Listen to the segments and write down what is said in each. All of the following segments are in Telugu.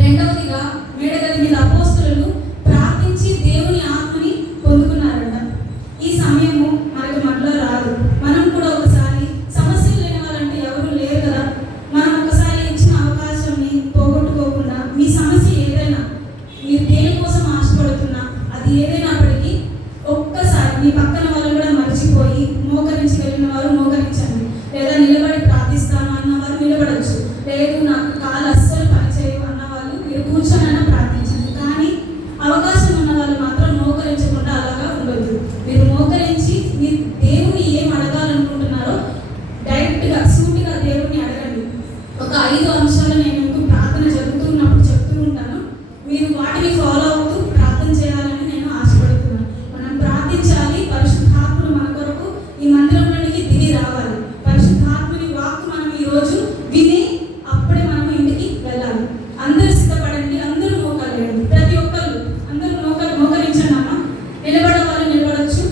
రెండవదిగా మేడగది మీద అపోస్తలులు ప్రార్థించి దేవుని ఆత్మని పొందుకున్నారట. ఈ సమయము మనకి మనలో రాదు. మనం కూడా ఒకసారి సమస్యలు లేని వాళ్ళంటే ఎవరు లేరు కదా. మనం ఒకసారి ఇచ్చిన అవకాశాన్ని పోగొట్టుకోకుండా మీ సమస్య ఏదైనా, మీరు దేనికోసం ఆశపడుతున్నా అది ఏదైనప్పటికీ ఒక్కసారి మీ పక్కన వాళ్ళు కూడా మర్చిపోయి మోకరించి వెళ్ళిన వారు మోకరించండి, లేదా నిలబడి ప్రార్థిస్తాను అన్నవారు నిలబడచ్చు, లేదు నాకు కాలు అస్సలు పనిచేయవు అన్నవాళ్ళు మీరు కూర్చొనైనా ప్రార్థించండి. కానీ అవకాశం ఉన్న వాళ్ళు మాత్రం మోకరించకుండా అలాగా ఉండొద్దు. మీరు మోకరించి మీరు దేవుని ఏం అడగాలనుకుంటున్నారో డైరెక్ట్గా సూటిగా దేవుని అడగండి. ఒక 5 అంశాలు నేను మీకు ప్రార్థన జరుగుతున్నప్పుడు చెప్తూ ఉంటాను, మీరు వాటిని ఫాలో అవుతూ ప్రార్థన చేయాలని నేను ఆశపడుతున్నాను. మనం ప్రార్థించాలి, పరిశుద్ధాత్ముడు మన కొరకు ఈ మందిరంలోనికి దిగి రావాలి. పరిశుద్ధాత్ముని వాక్కు మనం ఈరోజు విని అప్పుడే మనం ఇంటికి వెళ్ళాలి. అందరూ సిద్ధపడండి, అందరూ మోకాలేండి, ప్రతి ఒక్కరు అందరూ మోకరించండి అమ్మ. నిలబడే వాళ్ళు నిలబడచ్చు,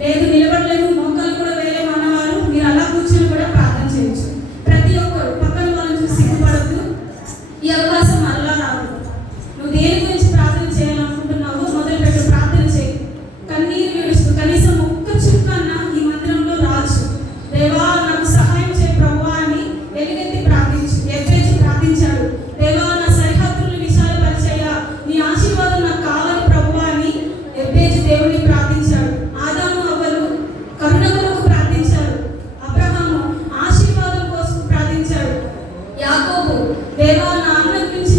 లేదు నిలబడలేదు మోకాలు కూడా వేయలేము అన్నవారు మీరు అలా కూర్చొని కూడా ప్రార్థన చేయొచ్చు. ప్రతి ఒక్కరు పక్కన వాళ్ళని చూసి సిగ్గుపడద్దు. ఈ అవకాశం మళ్ళా రాదు. నువ్వు దేని గురించి ప్రార్థన చేయాలనుకుంటున్నావో మొదలుపెట్టు, ప్రార్థన చేయి. కన్నీరు విడుస్తూ కనీసం ఒక్క చుక్కన్నా ఈ మందిరంలో రాజు దేవా నాకు సహాయం చేయి ప్రభువా అని ఎలుగెత్తి ప్రార్థించు. ఎబ్బేజు ప్రార్థించాడు, దేవా నా సరిహద్దులను విశాలపరిచేయ్యా, నీ ఆశీర్వాదం నాకు కావాలి ప్రభువా అని ఎబ్బేజు దేవుని ప్రార్థించాడు. ఆదాము అవ్వలు కరుణ కొరకు ప్రార్థించాడు. అబ్రహాము ఆశీర్వాదం కోసం ప్రార్థించాడు. యాకోబు దేవా నా అన్న గురించి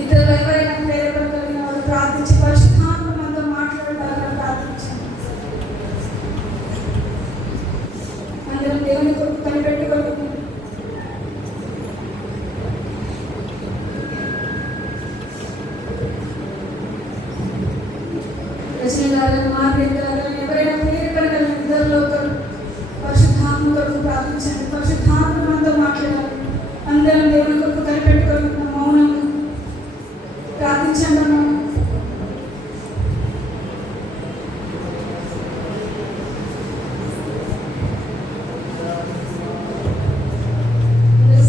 ఇద్దరు ఎవరైనా ప్రేరేపడగలిగిన వారు ప్రార్థించి పరిశుద్ధాత్మ మనతో మాట్లాడగలరా ప్రార్థించండి. అందరం దేవుని కొరకు కనిపెట్టుకోగలము. ఎవరైనా ప్రేరేపడగలిగిన ఇద్దరిలో ఒకరు పరిశుద్ధాత్మ కొరకు ప్రార్థించండి. పరిశుద్ధాత్మ మనతో మాట్లాడాలి. అందరం దేవుని కొరకు కనిపెట్టుకోగలుగుతున్న మౌనం ప్రార్థించండి.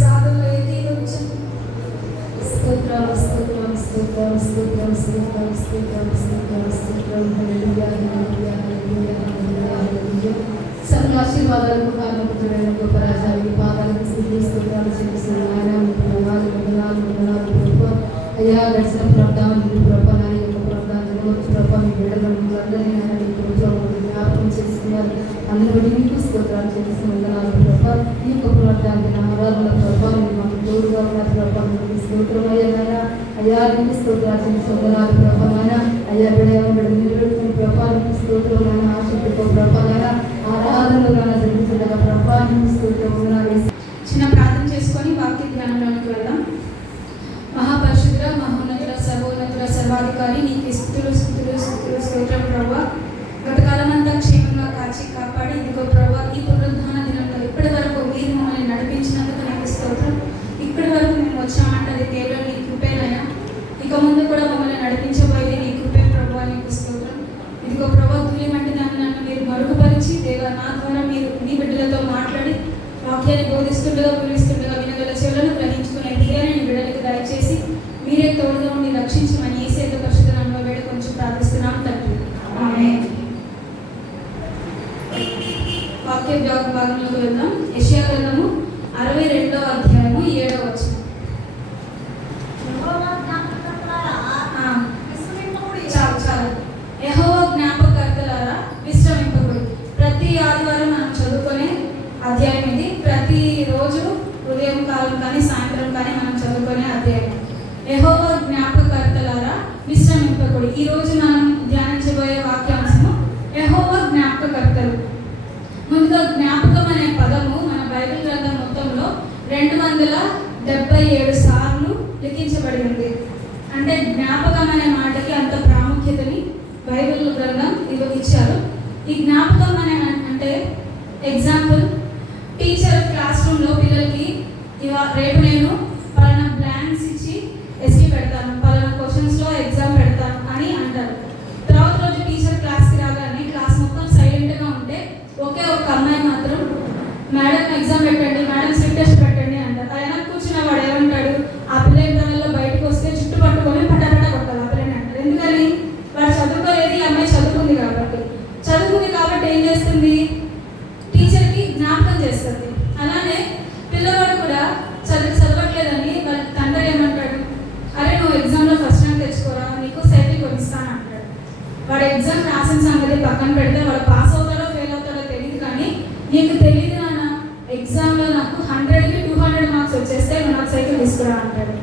ప్రార్థనలో ఏకీభవించండి. స్తోత్రం స్తోత్రం స్తోత్రం స్తోత్రం స్తోత్రం స్తోత్రం స్తోత్రం స్తోత్రం హల్లెలూయా హల్లెలూయా హల్లెలూయా హల్లెలూయా హల్లెలూయా. సర్వాశీర్వాదాలకు కారణభూతుడైన గొప్ప రాజా ఈ పాదాలకు స్తుతి స్తోత్రాలు చెల్లిస్తున్నాను. వందనాలు వందనాలు వందనాలు ప్రభు. అయ్యా గడిచిన ప్రార్థన ప్రభు నా యొక్క ప్రార్థన జరగవచ్చు ప్రభు. మీ బిడ్డలను అందరినీ ఆయన మీ ప్రభుత్వం జ్ఞాపకం చేసుకున్నారు. అందరూ మీకు స్తోత్రాలు చేసి వందనాలు ప్రభు. ఈ యొక్క ప్రార్థన ఆరాధన ప్రభు మీరు మాకు తోడుగా ఉన్నారు ప్రభు. మీకు స్తోత్రం అయ్యారా అయ్యా మీకు స్తోత్రాలు చేసి వందనాలు ప్రభు. అయ్యా బిడ్డ నిలబెట్టుకుని ప్రభు మీకు స్తోత్రం ఆశిట్టుకో ప్రభు. ఆరాధనలో జరుగుతుండగా ప్రభు మీకు స్తోత్రం వందనాలు. చిన్న ప్రార్థన చేసుకొని వాక్య ధ్యానంలోనికి వెళ్దాం. మహాపరిశుద్ధ మహోన్నతుల సర్వోన్నతుల సర్వాధికారి నీకు స్తుతులు స్తుతులు స్తుతులు స్తోత్రం ప్రభు. గతకాలమంతా క్షేమంగా కాచి కాపాడి ఇదిగో ప్రభు ఈ పునరుద్ధాన దినంలో ఇప్పటి వరకు మీరు మమ్మల్ని నడిపించినందుకు నీకు స్తోత్రం. ఇప్పటి వరకు మేము వచ్చామంటది కేవలం నీ కృపేనైనా. ఇక ముందు కూడా మమ్మల్ని నడిపించబోయేది నీ కృపే ప్రభు. నీకు స్తోత్రం. ఇదిగో ప్రభు తులి వంటి నన్ను మీరు మరుగుపరిచి దేవా నా ద్వారా మీరు నీ బిడ్డలతో మాట్లాడి వాక్యాన్ని బోధిస్తుండగా పూరిస్తుండగా వినగల చెవులను గ్రహించుకునే హృదయాన్ని బిడ్డలకు దయచేసి మీరే తోడుగా ఉండి రక్షించమని యేసు పరిశుద్ధ నామములో వేడి కొంచెం ప్రార్థిస్తున్నాం తండ్రి. ఆమేన్. వాక్య భాగంలోకి వెళ్దాం. యెషయా గ్రంథము 62వ అధ్యాయము 7వ వచనం. యెహోవా జ్ఞాపకర్తలారా విశ్రమింపకుడి. ప్రతి ఆదివారం మనం చదువుకునే అధ్యాయం ఇది. ప్రతిరోజు ఉదయం కాలం కానీ సాయంత్రం కానీ మనం చదువుకునే అధ్యాయం. యెహోవా జ్ఞాపకర్తలారా విశ్రమింపకుడి. ఈరోజు మనం ధ్యానించబోయే వాక్యాంశము యెహోవా జ్ఞాపకర్తలు. ముందుగా జ్ఞాపకం అనే పదము మన బైబిల్ గ్రంథం మొత్తంలో 277 సార్లు లిఖించబడి ఉంది. అంటే జ్ఞాపకం అనే మాటకి అంత ప్రాముఖ్యతని బైబిల్ గ్రంథం ఇచ్చారు. ఈ జ్ఞాపకం అనే అంటే ఎగ్జాంపుల్, టీచర్ క్లాస్ రూమ్లో పిల్లలకి రేపు నేను పలానా బ్లాంక్స్ ఇచ్చి ఎస్సీ పెడతాను, పలానా క్వశ్చన్స్లో ఎగ్జామ్ పెడతాను అని అంటారు. తర్వాత రోజు టీచర్ క్లాస్కి రాగానే క్లాస్ మొత్తం సైలెంట్గా ఉంటే ఒకే ఒక అమ్మాయి మాత్రం మేడం ఎగ్జామ్ పెట్టండి, మేడం స్లిప్ టెస్ట్ పెట్టండి అంటారు. ఆయన కూర్చున్న వాడు ఏమంటాడు, ఆ పిల్ల ఇంటర్వెల్లో బయటకు వస్తే చుట్టూ పట్టుకొని పటాపట కొట్టాలి ఆ పిల్లని అంటారు. ఎందుకని వాడు చదువుకోలేదు, ఈ అమ్మాయి చదువుకుంది కాబట్టి. చదువుకుంది కాబట్టి ఏం చేస్తుంది, టీచర్కి జ్ఞాపకం చేస్తుంది. అలానే పిల్లవాడు కూడా చదవట్లేదని వాళ్ళ తండ్రి ఏమంటాడు, అరే నువ్వు ఎగ్జామ్లో ఫస్ట్ ర్యాంక్ తెచ్చుకోరా, నీకు సైకిల్ కొనిస్తాను అంటాడు. వాడు ఎగ్జామ్ రాసిన సంగతి పక్కన పెడితే వాడు పాస్ అవుతాడో ఫెయిల్ అవుతాడో తెలియదు, కానీ నీకు తెలియదు నాన్న ఎగ్జామ్లో నాకు 100కి 200 మార్క్స్ వచ్చేస్తే నువ్వు నాకు సైకిల్ తీసుకురా అంటాడు.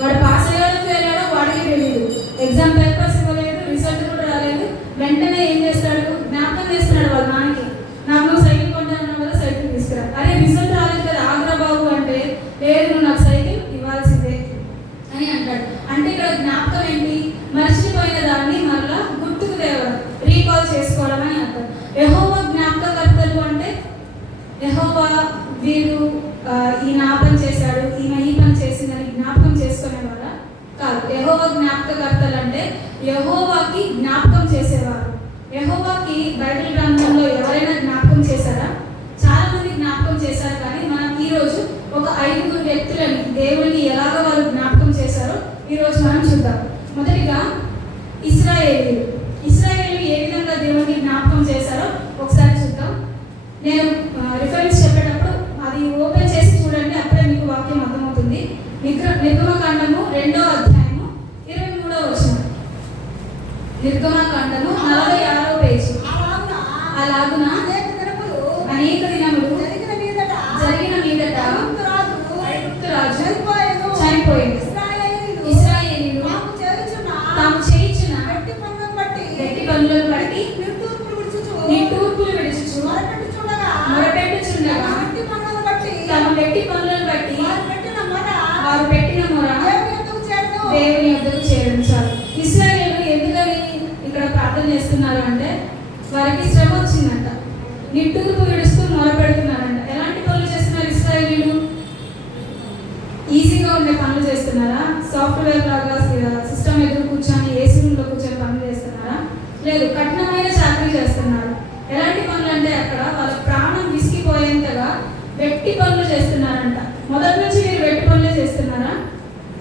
వాడు పాస్ అయ్యాడో ఫెయిల్ అయ్యాడో వాడికి తెలియదు. ఎగ్జామ్ పేపర్స్ ఇవ్వలేదు, రిజల్ట్ కూడా రాలేదు. వెంటనే ఏం చేస్తాడు, జ్ఞాపకం చేస్తున్నాడు వాళ్ళ నాన్నకి, నాకు నువ్వు సైకిల్ కొంటాను కదా సైకిల్ తీసుకురా. అరే రిజల్ట్ రాలేదు కదా ఆగ్రా బాబు అంటే, లేదు నువ్వు నాకు సైకిల్ ఇవ్వాల్సిందే అని అంటాడు. అంటే ఇక్కడ జ్ఞాపకం ఏంటి, మర్చిపోయిన దాన్ని మరలా గుర్తుకు తేవడం, రీకాల్ చేసుకోవడం అని అంటారు. యెహోవా జ్ఞాపకకర్తలు అంటే యెహోవా వీరు ఈ నా పని చేశాడు, ఈమె ఈ పని చేసిందని జ్ఞాపకం చేసుకునేవారా కాదు. యెహోవా జ్ఞాపకకర్తలు అంటే యెహోవాకి జ్ఞాపకం చేసేవారు. యెహోవాకి బైబిల్ గ్రంథంలో ఎవరైనా జ్ఞాపకం చేశారా? చాలా మంది జ్ఞాపకం చేశారు. కానీ మనం ఈరోజు ఒక 5 వ్యక్తులని దేవుని ఎలాగ వారు జ్ఞాపకం చేశారో ఈరోజు మనం చూద్దాం. మొదటిగా ఇశ్రాయేలీయులు. ఇశ్రాయేలీయులు ఏ విధంగా దేవుని జ్ఞాపకం చేశారో ఒకసారి చూద్దాం. నేను రిఫరెన్స్ చెప్పేటప్పుడు అది ఓపెన్ చేసి చూడండి, అప్పుడే మీకు వాక్యం అర్థమవుతుంది. నిర్గమకాండము 2వ అధ్యాయము 23వ వచనం. నిర్గమకాండము 46వ పేజీ. అలాగున అనేక దినములు జరిగిన మీదట ఐగుప్తు రాజు చనిపోయింది. ఇశ్రాయేలీయులు దేవుని యొద్దకు చేర్చాలి. ఇశ్రాయేలు ఎందుకని ఇక్కడ ప్రార్థన చేస్తున్నారు అంటే వారికి శ్రమ వచ్చిందంట, నిట్టూర్పు విడుస్తూ మొరపెడుతున్నారంట. ఎలాంటి పనులు చేస్తున్నారు ఇశ్రాయేలీలు? ఈజీగా ఉండే పనులు చేస్తున్నారా? సాఫ్ట్వేర్ లాగా సిస్టమ్ ఎదురు కూర్చొని ఏసీ రూమ్లో కూర్చొని పనులు చేస్తున్నారా? లేదు, కఠినమైన చాకరీ చేస్తున్నారు. ఎలాంటి పనులు అంటే అక్కడ వాళ్ళ ప్రాణం విసిగిపోయేంతగా వెట్టి పనులు చేస్తున్నారంట. మొదటి నుంచి మీరు వెట్టి పనులే చేస్తున్నారా?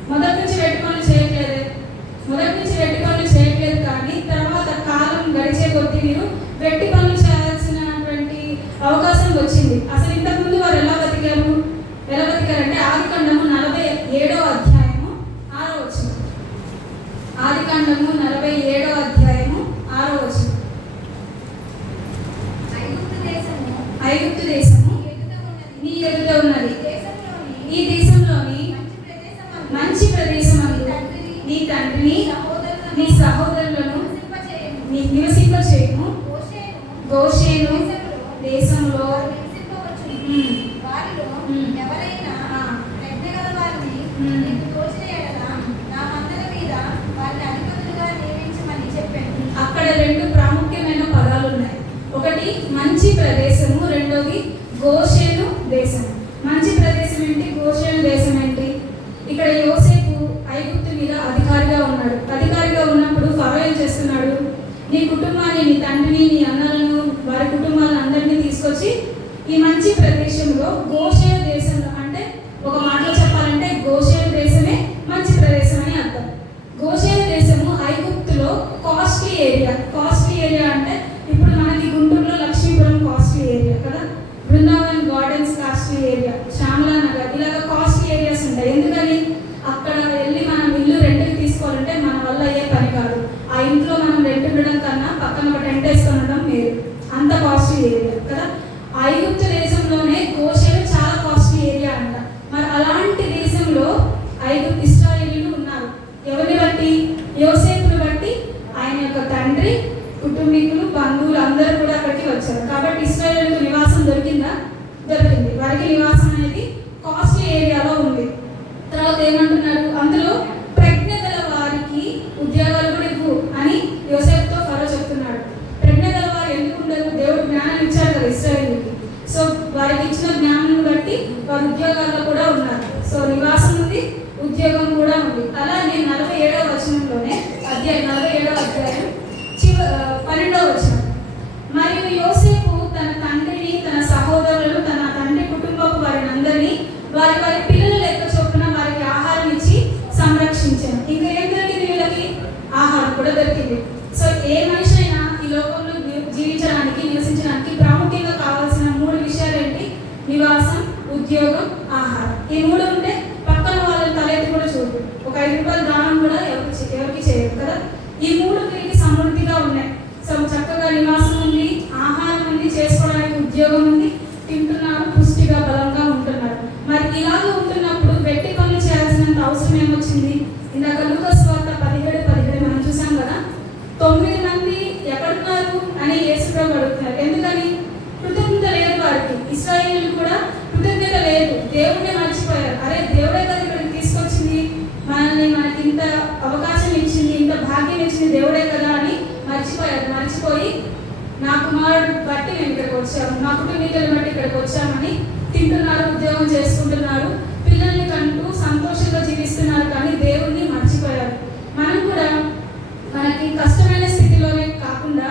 మొదటి నుంచి వెట్టి పనులు చేయట్లేదే. మొదటి నుంచి వెట్టి పనులు చేయట్లేదు, కానీ తర్వాత కాలం గడిచే కొద్దీ మీరు వెట్టి పనులు చేయాల్సినటువంటి అవకాశం వచ్చింది. అసలు ఇంతకుముందు వారు ఎలా బతికారంటే ఆదికాండము 47వ అధ్యాయము 6వ వచనం. ఆదికాండము 47వ అధ్యాయము 6వ వచనం. ఐగుప్తు దేశము నీ ఎదుట ఉన్నది, ఈ దేశంలోని మంచి ప్రదేశమందు నీ తండ్రిని నీ సహోదరులను నివసింపచేయుము. గోషేను దేశంలో అక్కడ రెండు ప్రాముఖ్యమైన పదాలు ఉన్నాయి. ఒకటి మంచి ప్రదేశము, రెండోది గోషేను దేశం. మంచి ప్రదేశం ఏంటి? గోషేను దేశం ఏంటి? ఇక్కడ యోసేపు ఐగుప్తు మీద అధికారిగా ఉన్నాడు. అధికారిగా ఉన్నప్పుడు ఫరో ఏం చేస్తున్నాడు? నీ కుటుంబాన్ని, నీ తండ్రిని, నీ అన్నలను, వారి కుటుంబాలను అందరినీ తీసుకొచ్చి ఈ మంచి ప్రదేశంలో గోషేను దేశంలో, అంటే ఒక మాటలో చెప్పాలంటే గోషేను దేశమే మంచి ప్రదేశం అని అర్థం. గోషేను దేశము ఐగుప్తులో కాస్ట్లీ ఏరియా. కాస్ట్లీ ఏరియా అంటే ఇప్పుడు మనకి గుంటూరులో లక్ష్మీపురం కాస్ట్లీ ఏరియా కదా, Brindavan gardens costly area, Shyamala Nagar, ఇలాగ కాస్ట్లీ ఏరియాస్ ఉంటాయి. ఎందుకని? అక్కడ వెళ్ళి మనం ఇల్లు రెంట్కి తీసుకోవాలంటే మన వల్ల అయ్యే పని కాదు. ఆ ఇంట్లో మనం రెంట్ ఉండడం కన్నా పక్కన ఒక టెంట్ వేసుకొని ఉండడం మేలు. అంత కాస్ట్లీ ఏరియా కదా. ఐగుప్తు దేశంలోనే గోషేను చాలా కాస్ట్లీ ఏరియా అంట. మరి అలాంటి దేశంలో ఇశ్రాయేలీయులు ఉన్నారు. ఎవరిని బట్టి? యోసేపుని బట్టి ఆయన యొక్క తండ్రి, కుటుంబీకులు, బంధువులు అందరూ కూడా అక్కడికి వచ్చారు. కాబట్టి ఇశ్రాయేలుకు నివాసం దొరికిందా? దొరికింది. వారికి నివాసం అనేది కాస్ట్లీ ఏరియాలో ఉంది. తర్వాత ఏమంటున్నారు? అందులో ప్రజ్ఞ గల వారికి ఉద్యోగాలు కూడా ఇవ్వు అని యోసేపుతో ఫరో చెప్తున్నాడు. ప్రజ్ఞ గల వారు ఎందుకు ఉండరు? దేవుడు జ్ఞానం ఇచ్చాడు కదా ఇశ్రాయేలుకి. సో వారికి ఇచ్చిన జ్ఞానం బట్టి వారు ఉద్యోగాల్లో కూడా ఉన్నారు. సో నివాసం ఉంది, ఉద్యోగం కూడా ఉంది. అలాగే 47వ వచనంలోనే 47వ అధ్యాయం 12వ వచనం. మరియు యోసేపు తన తండ్రిని, తన సహోదరులను, తన తండ్రి కుటుంబపు వారిని అందరినీ వారి వారి పిల్లల లెక్క చొప్పున వారికి ఆహారం ఇచ్చి సంరక్షించాను. ఇంకా ఏం దొరికింది? వీళ్ళకి ఆహారం కూడా దొరికింది. సో ఏ మనిషి అయినా ఈ లోకంలో జీవించడానికి, నివసించడానికి ప్రాముఖ్యంగా కావాల్సిన 3 విషయాలు ఏంటి? నివాసం, ఉద్యోగం, ఆహారం. ఈ 3 ఉంటే పక్కన వాళ్ళ తలెత్తి కూడా చూడు. ఒక 5 రూపాయల దానం కూడా ఎవరికి చేయరు కదా. ఈ 3 వీరికి సమృద్ధిగా ఉన్నాయి. సో చక్కగా నివాసం ఉంది, ఆహారం ఉంది, చేసుకోవడానికి ఉద్యోగం ఉంది, తింటున్నారు, పుష్టిగా బలంగా ఉంటున్నారు. మరి ఇలాగ ఉంటున్నప్పుడు వెట్టి పనులు చేయాల్సినంత అవసరం ఏమొచ్చింది? ఇందాక లూకాసు వార్త 17:17 మనం చూసాం కదా. 9 మంది ఎక్కడున్నారు అని యేసుప్రభు అడుగుతున్నారు. ఎందుకని? కృతజ్ఞత లేదు వారికి. ఇశ్రాయేలీయులు కూడా కృతజ్ఞత లేదు, దేవుడిని మర్చిపోయారు. అరే దేవుడే కదా ఇక్కడికి తీసుకొచ్చింది, మనకి ఇంత అవకాశం ఇచ్చింది, ఇంత భాగ్యం ఇచ్చింది దేవుడే కదా అని మర్చిపోయారు. మర్చిపోయి నా కుమారుడు బట్టి నేను ఇక్కడికి వచ్చాము, నా కుటుంబీకులను బట్టి ఇక్కడికి వచ్చామని తింటున్నారు, ఉద్యోగం చేసుకుంటున్నారు, పిల్లల్ని కంటూ సంతోషంగా జీవిస్తున్నారు, కానీ దేవుణ్ణి మర్చిపోయారు. మనం కూడా మనకి కష్టమైన స్థితిలోనే కాకుండా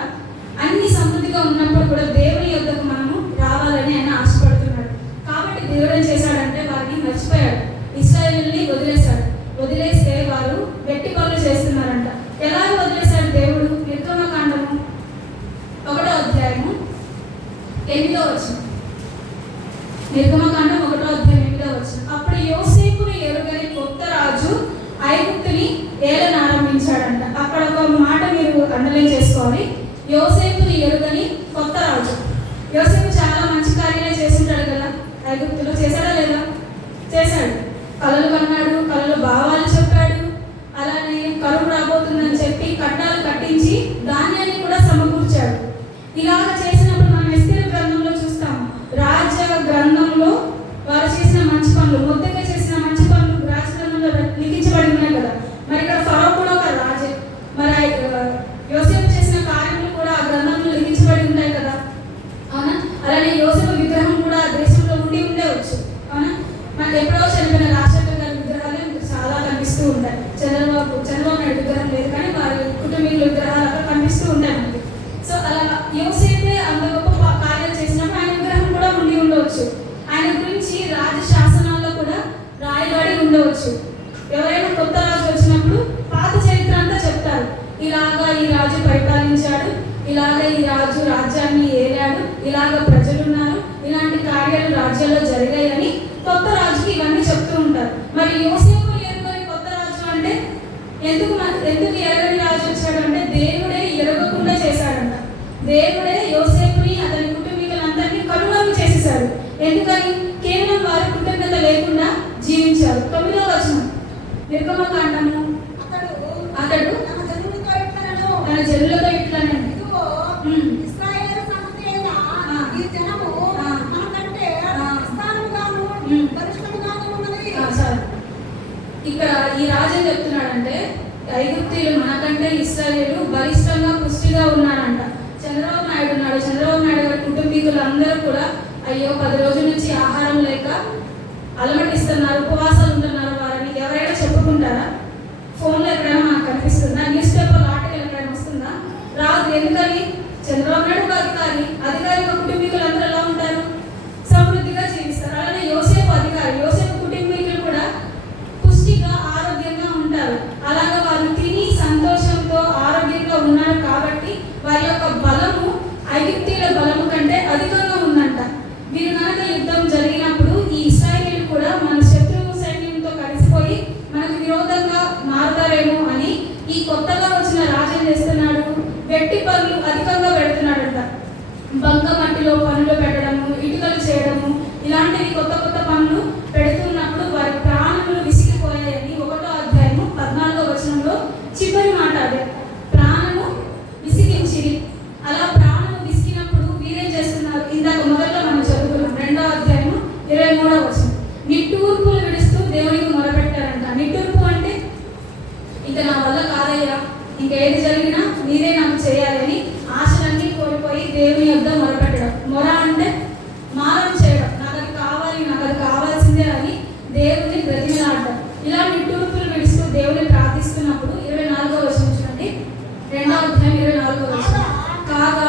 అన్ని సమృద్ధిగా ఉన్నప్పుడు కూడా దేవుని యొద్దకు మనము రావాలని ఆయన ఆశపడుతున్నాడు. కాబట్టి దేవుడు ఏం చేశాడంటే వారిని మర్చిపోయాడు, ఇశ్రాయేలుని వదిలేశాడు. వదిలేస్తే వారు వెట్టి పనులు చేస్తున్నారంట. ఎలా వదిలేశాడు దేవుడు? నిర్గమకాండము 1వ అధ్యాయము 8వ వచనం. నిర్గమకాండం 1వ అధ్యాయం 8వ వచనం. అప్పుడు యోసేపుని ఎరుగని కొత్త రాజు ఐగుప్తుని ఏలన ఆరంభించాడంట. అక్కడ ఒక మాట మీరు అండర్లైన్ చేసుకోవాలి. యోసేపుని ఎరుగని కొత్త రాజు. యోసేపు చాలా మంచి కార్యాలే చేస్తుంటాడు కదా ఐగుప్తులో. చేశాడా లేదా? చేశాడు. కళలు కన్నాడు, కళలు భావాలు చెప్పాడు, అలానే కరువు రాబోతుందని చెప్పి కట్టాలు కట్టించి ధాన్యాన్ని కూడా సమకూర్చాడు. ఇలాగ చేసినప్పుడు మనం ఎస్తేరు గ్రంథంలో చూస్తాము. రాజ గ్రంథంలో వారు చేసిన మంచి పనులు, మొదటగా చేసిన మంచి పనులు రాజ గ్రంథంలో లిఖించబడి ఉన్నాయి కదా. మరి ఉంటాయి. చంద్రబాబు నాయుడు విగ్రహం లేదు, కానీ వారి కుటుంబీకుల విగ్రహాలు అక్కడ కనిపిస్తూ ఉంటాయి మనకి. సో అలా యోసేపే అంత గొప్ప కార్యాలు చేసినప్పుడు ఆయన విగ్రహం కూడా ఉండి ఉండవచ్చు. ఆయన గురించి రాజ శాసనాల్లో కూడా రాయబడి ఉండవచ్చు. ఎవరైనా కొత్త రాజు వచ్చినప్పుడు పాత చరిత్ర అంతా చెప్తారు. ఇలాగా ఈ రాజు పరిపాలించాడు, ఇలాగ ఈ రాజు రాజ్యాన్ని ఏలాడు, ఇలాగ ప్రజలున్నారు, ఇలాంటి కార్యాలు రాజ్యాల్లో జరిగాయని కొత్త రాజుకి ఇవన్నీ చెప్తూ ఉంటారు. మరి యోసేపు ఎరుగని కొత్త రాజు అంటే ఎందుకు ఎరగని రాజు వచ్చాడు అంటే దేవుడే ఎరగకుండా చేశాడంట. దేవుడే యోసేపుని అతని కుటుంబీకులందరినీ కనుమరుగు చేసేశాడు. ఎందుకని? కేవలం వారి కృతజ్ఞత లేకుండా జీవించారు. 9వ వచనం నిర్గమకాండము, అతడు తన జనులతో ఇట్లనే ఇక్కడ ఈ రాజు ఏం చెప్తున్నాడంటే ఐగుప్తీయులు మనకంటే ఇశ్రాయేలు బలిష్టంగా పుష్టిగా ఉన్నారంట. చంద్రబాబు నాయుడు గారి కుటుంబీకులు అందరూ కూడా అయ్యో 10 రోజుల నుంచి ఆహారం లేక అలమటిస్తున్నారు, ఉపవాసాలు ఉంటున్నారు. వారిని ఎవరైనా చెప్పుకుంటారా? ఫోన్లో ఎక్కడైనా మనకు కనిపిస్తుందా? న్యూస్ పేపర్ ఆర్టికల్ ఎక్కడైనా వస్తుందా? రాదు. ఎందుకని? చంద్రబాబు నాయుడు ఒక అధికారి కుటుంబీకులు అందరూ ఎలా ఉంటారు? సమృద్ధిగా జీవిస్తారు. అలానే యోసేపు కుటుంబీకులు కూడా పుష్టిగా ఆరోగ్యంగా ఉంటారు. అలాగా వారు తిని సంతోషంతో ఆరోగ్యంగా ఉన్నారు కాబట్టి వారి యొక్క బలము ఐగుప్తీయుల బలము కంటే అధికంగా ఉందంట. వీరు కనుక యుద్ధం జరిగినప్పుడు ఈ ఇశ్రాయేలీయులు కూడా మన శత్రువు సైన్యంతో కలిసిపోయి మనకు విరోధంగా మారుతారేమో అని ఈ కొత్తగా వచ్చిన రాజు ఏం చేస్తున్నాడు? వెట్టి పనులు అధికంగా పెడుతున్నాడంట. బంక మట్టిలో పనులు పెట్టడము, ఇటుకలు చేయడము, ఇలాంటివి కొత్త పనులు పెడుతున్నప్పుడు వారి ప్రాణములు విసిగిపోయాయని 1వ అధ్యాయము 14వ వచనంలో చివరి మాట అదే, ప్రాణము విసిగించిరి. అలా ప్రాణము విసిగినప్పుడు వీరేం చేస్తున్నారు? ఇందాక మొదట్లో మనం చదువుకున్నాం 2వ అధ్యాయము 23వ వచనం. నిట్టూర్పులు విడుస్తూ దేవునికి మొరపెట్టారంట. నిట్టూర్పు అంటే ఇక నా వల్ల కాదయ్యా, ఇంకేది జరిగినా మీరే నాకు చేయాలని ఆశలన్నీ కోల్పోయి దేవుని యొద్ద మొరపెట్టడం. మొర అంటే మారం చేయడం, నాకు అది కావాల్సిందే అని దేవుని బ్రతిమలాడడం. ఇలా నిట్టూర్పులు విడుస్తూ దేవుని ప్రార్థిస్తున్నప్పుడు 24వ వచనం చూడండి, 2వ అధ్యాయం 24వ వచనం. కాగా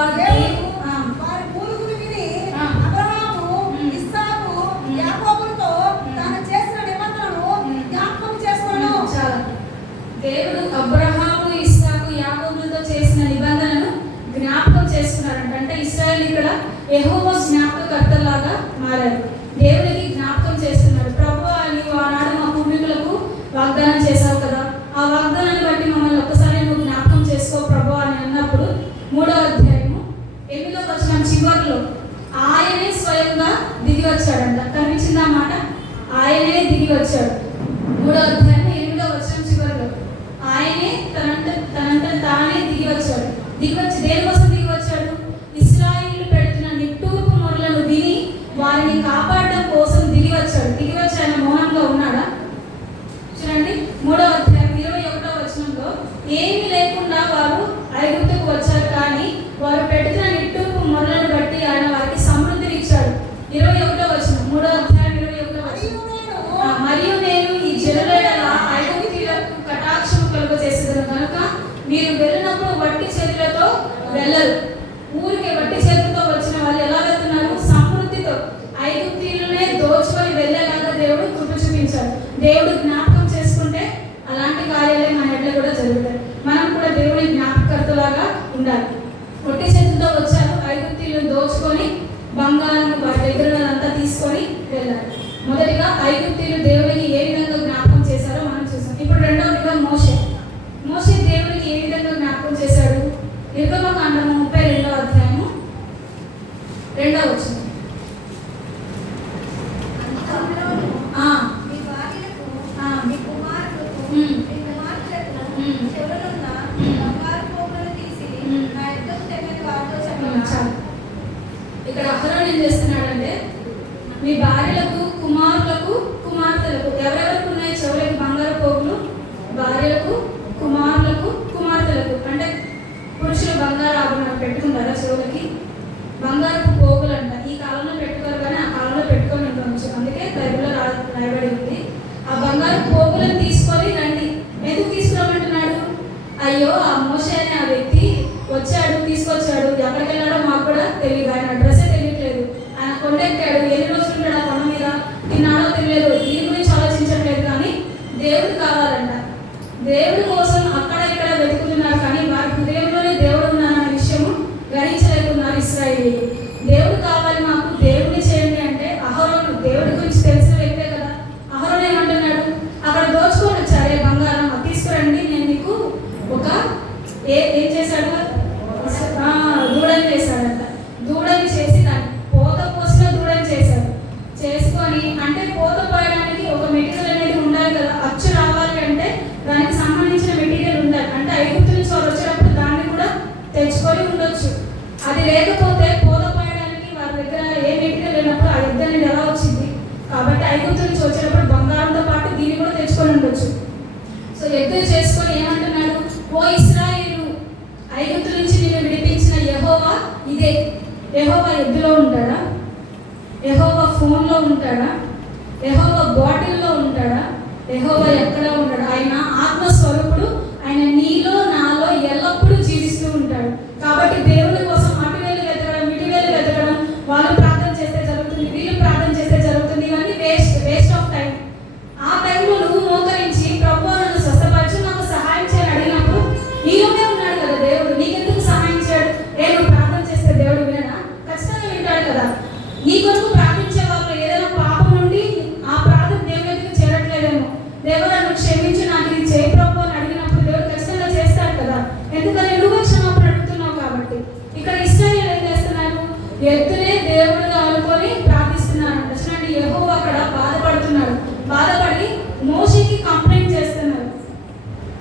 దేవుడు అబ్రహాము, ఇస్సాకు, యాకోబులతో చేసిన నిబంధనను జ్ఞాపకం చేసుకున్నారంట. అంటే ఇశ్రాయేలు ఇక్కడ యెహోవా జ్ఞాపకకర్తలాగా మారారు. దేవునికి జ్ఞాపకం చేస్తున్నారు. ప్రభువా, నీవు ఆనాడు మా పూర్వీకులకు వాగ్దానం చేశావు కదా, ఆ వాగ్దానాన్ని బట్టి మమ్మల్ని ఒక్కసారి నువ్వు జ్ఞాపకం చేసుకో ప్రభువా అని అన్నప్పుడు 3వ అధ్యాయము 8వ వచనం చివరిలో ఆయనే స్వయంగా దిగి వచ్చాడంట. కనిపించింది ఆ మాట? ఆయనే దిగి వచ్చాడు. 3వ అధ్యాయం 8వ వచనం చివరిలో ఆయనే తనంత తానే దిగి వచ్చాడు. దిగివచ్చి దేనికోసం దిగి వచ్చాడు? ఇశ్రాయేలీయులు పెడుతున్న నిట్టూర్పు మొరలను విని వారిని కాపాడడం కోసం దిగి వచ్చాడు. దిగి వచ్చి ఆయన మౌనంగా ఉన్నాడా? చూడండి 3వ అధ్యాయం 21వ వచనంలో ఏమీ లేకుండా వారు ఐగుప్తుకు వచ్చారు, కానీ వారు పెడుతున్న నిట్టూర్పు మొరలను బట్టి ఆయన వారికి సమృద్ధిని ఇచ్చాడు. 21వ వచనం 3వ అధ్యాయం 21వ వచనం. మరియు నేను ఈ జనుల ఐగుప్తీయులకు కటాక్షము కలుగజేసేదను కనుక మీరు వెళ్ళినప్పుడు వట్టి చేతులతో వెళ్ళరు. ఊరికి వట్టి చేతులతో వచ్చిన వాళ్ళు ఎలా వెళ్తున్నారు? సమృద్ధితో. ఐగుప్తీయులనే దోచుకొని వెళ్ళేలాగా దేవుడు కృప చూపించాడు. దేవుడు జ్ఞాపకం చేసుకుంటే అలాంటి కార్యాలే మన ఇంట్లో కూడా జరుగుతాయి. మనం కూడా దేవుని జ్ఞాపకర్తలాగా ఉండాలి. వట్టి చేతులతో వచ్చారు, ఐగుప్తీయులను దోచుకొని బంగారం వారి దగ్గర అంతా తీసుకొని వెళ్ళారు. మొదటిగా ఐగుప్తీయులు దేవునికి ఏ విధంగా జ్ఞాపకం చేశారో మనం చూసాం. ఇప్పుడు రెండవదిగా మోషే దేవునికి ఏ విధంగా జ్ఞాపకం చేశాడు? నిర్గమకాండము 32వ అధ్యాయము 2వ వచనం. ఇక్కడ అహరోను ఏం చేస్తున్నాడంటే మీ భార్యలకు, కుమారులకు, కుమార్తెలకు, ఎవరెవరికి ఉన్నాయి చెవులకి బంగారు పోగులు? భార్యలకు, కుమారులకు, కుమార్తెలకు. అంటే పురుషులు బంగారు ఆభరణాలు పెట్టుకుంటారా చెవులకి? బంగారు పోగులు అంట. ఈ కాలంలో పెట్టుకోరు, కానీ ఆ కాలంలో పెట్టుకొని ఉండవచ్చు. అందుకే బైబిల్లో రాయబడి ఉంది. ఆ బంగారు పోగులను తీసుకొని రండి. అయ్యో ఆ మోషే అనే ఆ వ్యక్తి వచ్చాడు, తీసుకొచ్చాడు, ఎక్కడికి వెళ్ళాడో మాకు కూడా తెలియదు, ఆయన అడ్రస్సే తెలియట్లేదు, ఆయన కొండెక్కాడు, ఎన్ని రోజులు ఉంటాడు ఆ కొండ మీద, తిన్నాడో తెలియదు, దీని గురించి ఆలోచించట్లేదు. కానీ దేవుడు కావాలంట. దేవుడి కోసం అక్కడ ఇక్కడ వెతుకుతున్నారు, కానీ వారి హృదయంలోనే దేవుడు ఉన్నారన్న విషయము గ్రహించలేకున్నారు ఇశ్రాయేలీయులు. దేవుడు కావాలి మాకు, దేవుడిని చేయండి అంటే అహరోను దేవుడి గురించి తెలిసిన వ్యక్తే కదా. అహరోను ఏమంటున్నాడు, అక్కడ దోచుకొని వచ్చారే బంగారం, అది తీసుకురండి, నేను మీకు ఒక ఏం చేశాడు, దూడని చేశాడంట. దూడని చేసి దాన్ని పోత పోసిన దూడని చేశాడు. చేసుకొని అంటే పోత పోయడానికి ఒక మెటీరియల్ అనేది ఉండాలి కదా, అచ్చు రావాలి అంటే దానికి సంబంధించిన మెటీరియల్ ఉండాలి. అంటే ఐగుప్తు నుంచి వాళ్ళు వచ్చినప్పుడు దాన్ని కూడా తెచ్చుకొని ఉండొచ్చు. అది లేకపోతే పోత పోయడానికి వారి దగ్గర ఏ మెటీరియల్ లేనప్పుడు ఆ యుద్ధం అనేది ఎలా వచ్చింది. కాబట్టి ఐగుప్తు నుంచి వచ్చినప్పుడు బంగారంతో పాటు దీన్ని కూడా తెచ్చుకొని ఉండొచ్చు. సో యుద్ధం చేసుకొని ఏమంటున్నాడు, ఓ ఇశ్రాయేలు, ఐగుప్తు నుంచి నిన్ను విడిపించిన యెహోవా ఇదే. యెహోవా ఎద్దులో ఉంటాడా, యెహోవా ఫోన్లో ఉంటాడా, యెహోవా బాటిల్లో ఉంటాడా, యెహోవా ఎక్కడ ఉంటాడు? ఆయన ఆత్మస్వరూపుడు, ఆయన నీలో నాలో ఎల్లప్పుడూ జీవిస్తూ ఉంటాడు. కాబట్టి దేవుని కోసం అటు వేలు వెతకడం, ఇటు వేలు వెతకడం, వాళ్ళు ప్రార్థన చేస్తే జరుగుతుంది, వీళ్ళు ప్రార్థన చేస్తే జరుగుతుంది, ఇవన్నీ వేస్ట్ ఆఫ్ టైం. ఆ టైంలో నువ్వు మోకరించి ప్రభు నన్ను స్వస్థపరచు, నాకు సహాయం చేయని అడిగినప్పుడు నీలోనే ఉన్నాడు కదా దేవుడు, నీకెందుకు సహాయం చేయడు? నువ్వు ప్రార్థన చేస్తే దేవుడు వినడా? ఖచ్చితంగా వింటాడు కదా. నీ కొరకు ప్రార్థించే వాళ్ళు ఏదైనా పాపం నుండి ఆ ప్రార్థన దేవుడి దగ్గరికి చేరట్లేదేమో, దేవుడు నన్ను క్షమించి నాకు ఇది చేయి ప్రభు అని అడిగినప్పుడు దేవుడు ఖచ్చితంగా చేస్తాడు కదా. ఎందుకని నువ్వు క్షమాపణ అడుగుతున్నావు కాబట్టి. ఇక్కడ ఇశ్రాయేలు ఏం చేస్తున్నారు, ఎత్తునే దేవుడుగా అనుకొని ప్రార్థిస్తున్నారు. చూడండి, యెహోవా అక్కడ బాధపడుతున్నాడు. బాధపడి మోషేకి కంప్లైంట్ చేస్తున్నారు.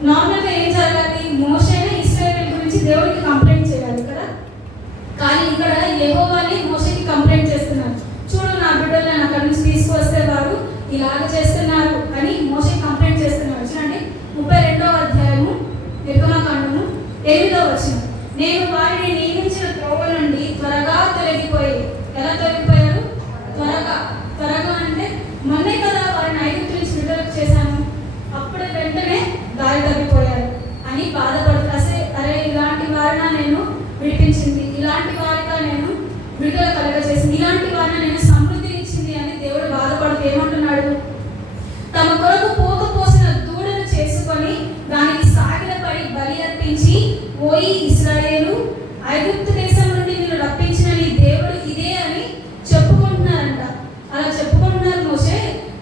నార్మల్గా ఏం జరగాలి, మోషేనే ఇశ్రాయేలు గురించి దేవుడికి కంప్లైంట్ చేయాలి కదా. కానీ ఇక్కడ యెహోవానే మోషేకి కంప్లైంట్ చేస్తున్నారు. చూడు, నా బిడ్డలు నేను అక్కడి నుంచి తీసుకొస్తే వారు ఇలాగ చేస్తున్నారు అని మోషే కంప్లైంట్ చేస్తున్నారు. చూడండి 32వ అధ్యాయము నిర్గమకాండము 8వ వచనం. నేను వారిని నియమించిన త్రోవ నుండి త్వరగా తొలగిపోయి. ఎలా తొలగిపోయారు? త్వరగా అంటే మొన్నే కదా వారిని ఐగుప్తు నుంచి విడుదల చేశాను, అప్పుడే వెంటనే దారి తప్పిపోయారు అని బాధపడుతూ, అరే ఇలాంటి వారిన నేను విడిపించింది, ఇలాంటి వారిగా నేను విడుదల కలగజేసింది, ఇలాంటి వారిని నేను సమృద్ధి ఇచ్చింది అని దేవుడు బాధపడుతూ ఏమంటున్నాడు, తమ కొరకు పోక పోసిన దూడను చేసుకొని దానికి సాగిలపడి బలి అర్పించి, ఓయి ఇశ్రాయేలు, ఐగుప్తు దేశం నుండి నిన్ను రప్పించిన నీ దేవుడు ఇదే అని చెప్పుకుంటున్నారంట. అలా చెప్పుకుంటున్నారు. మోషే,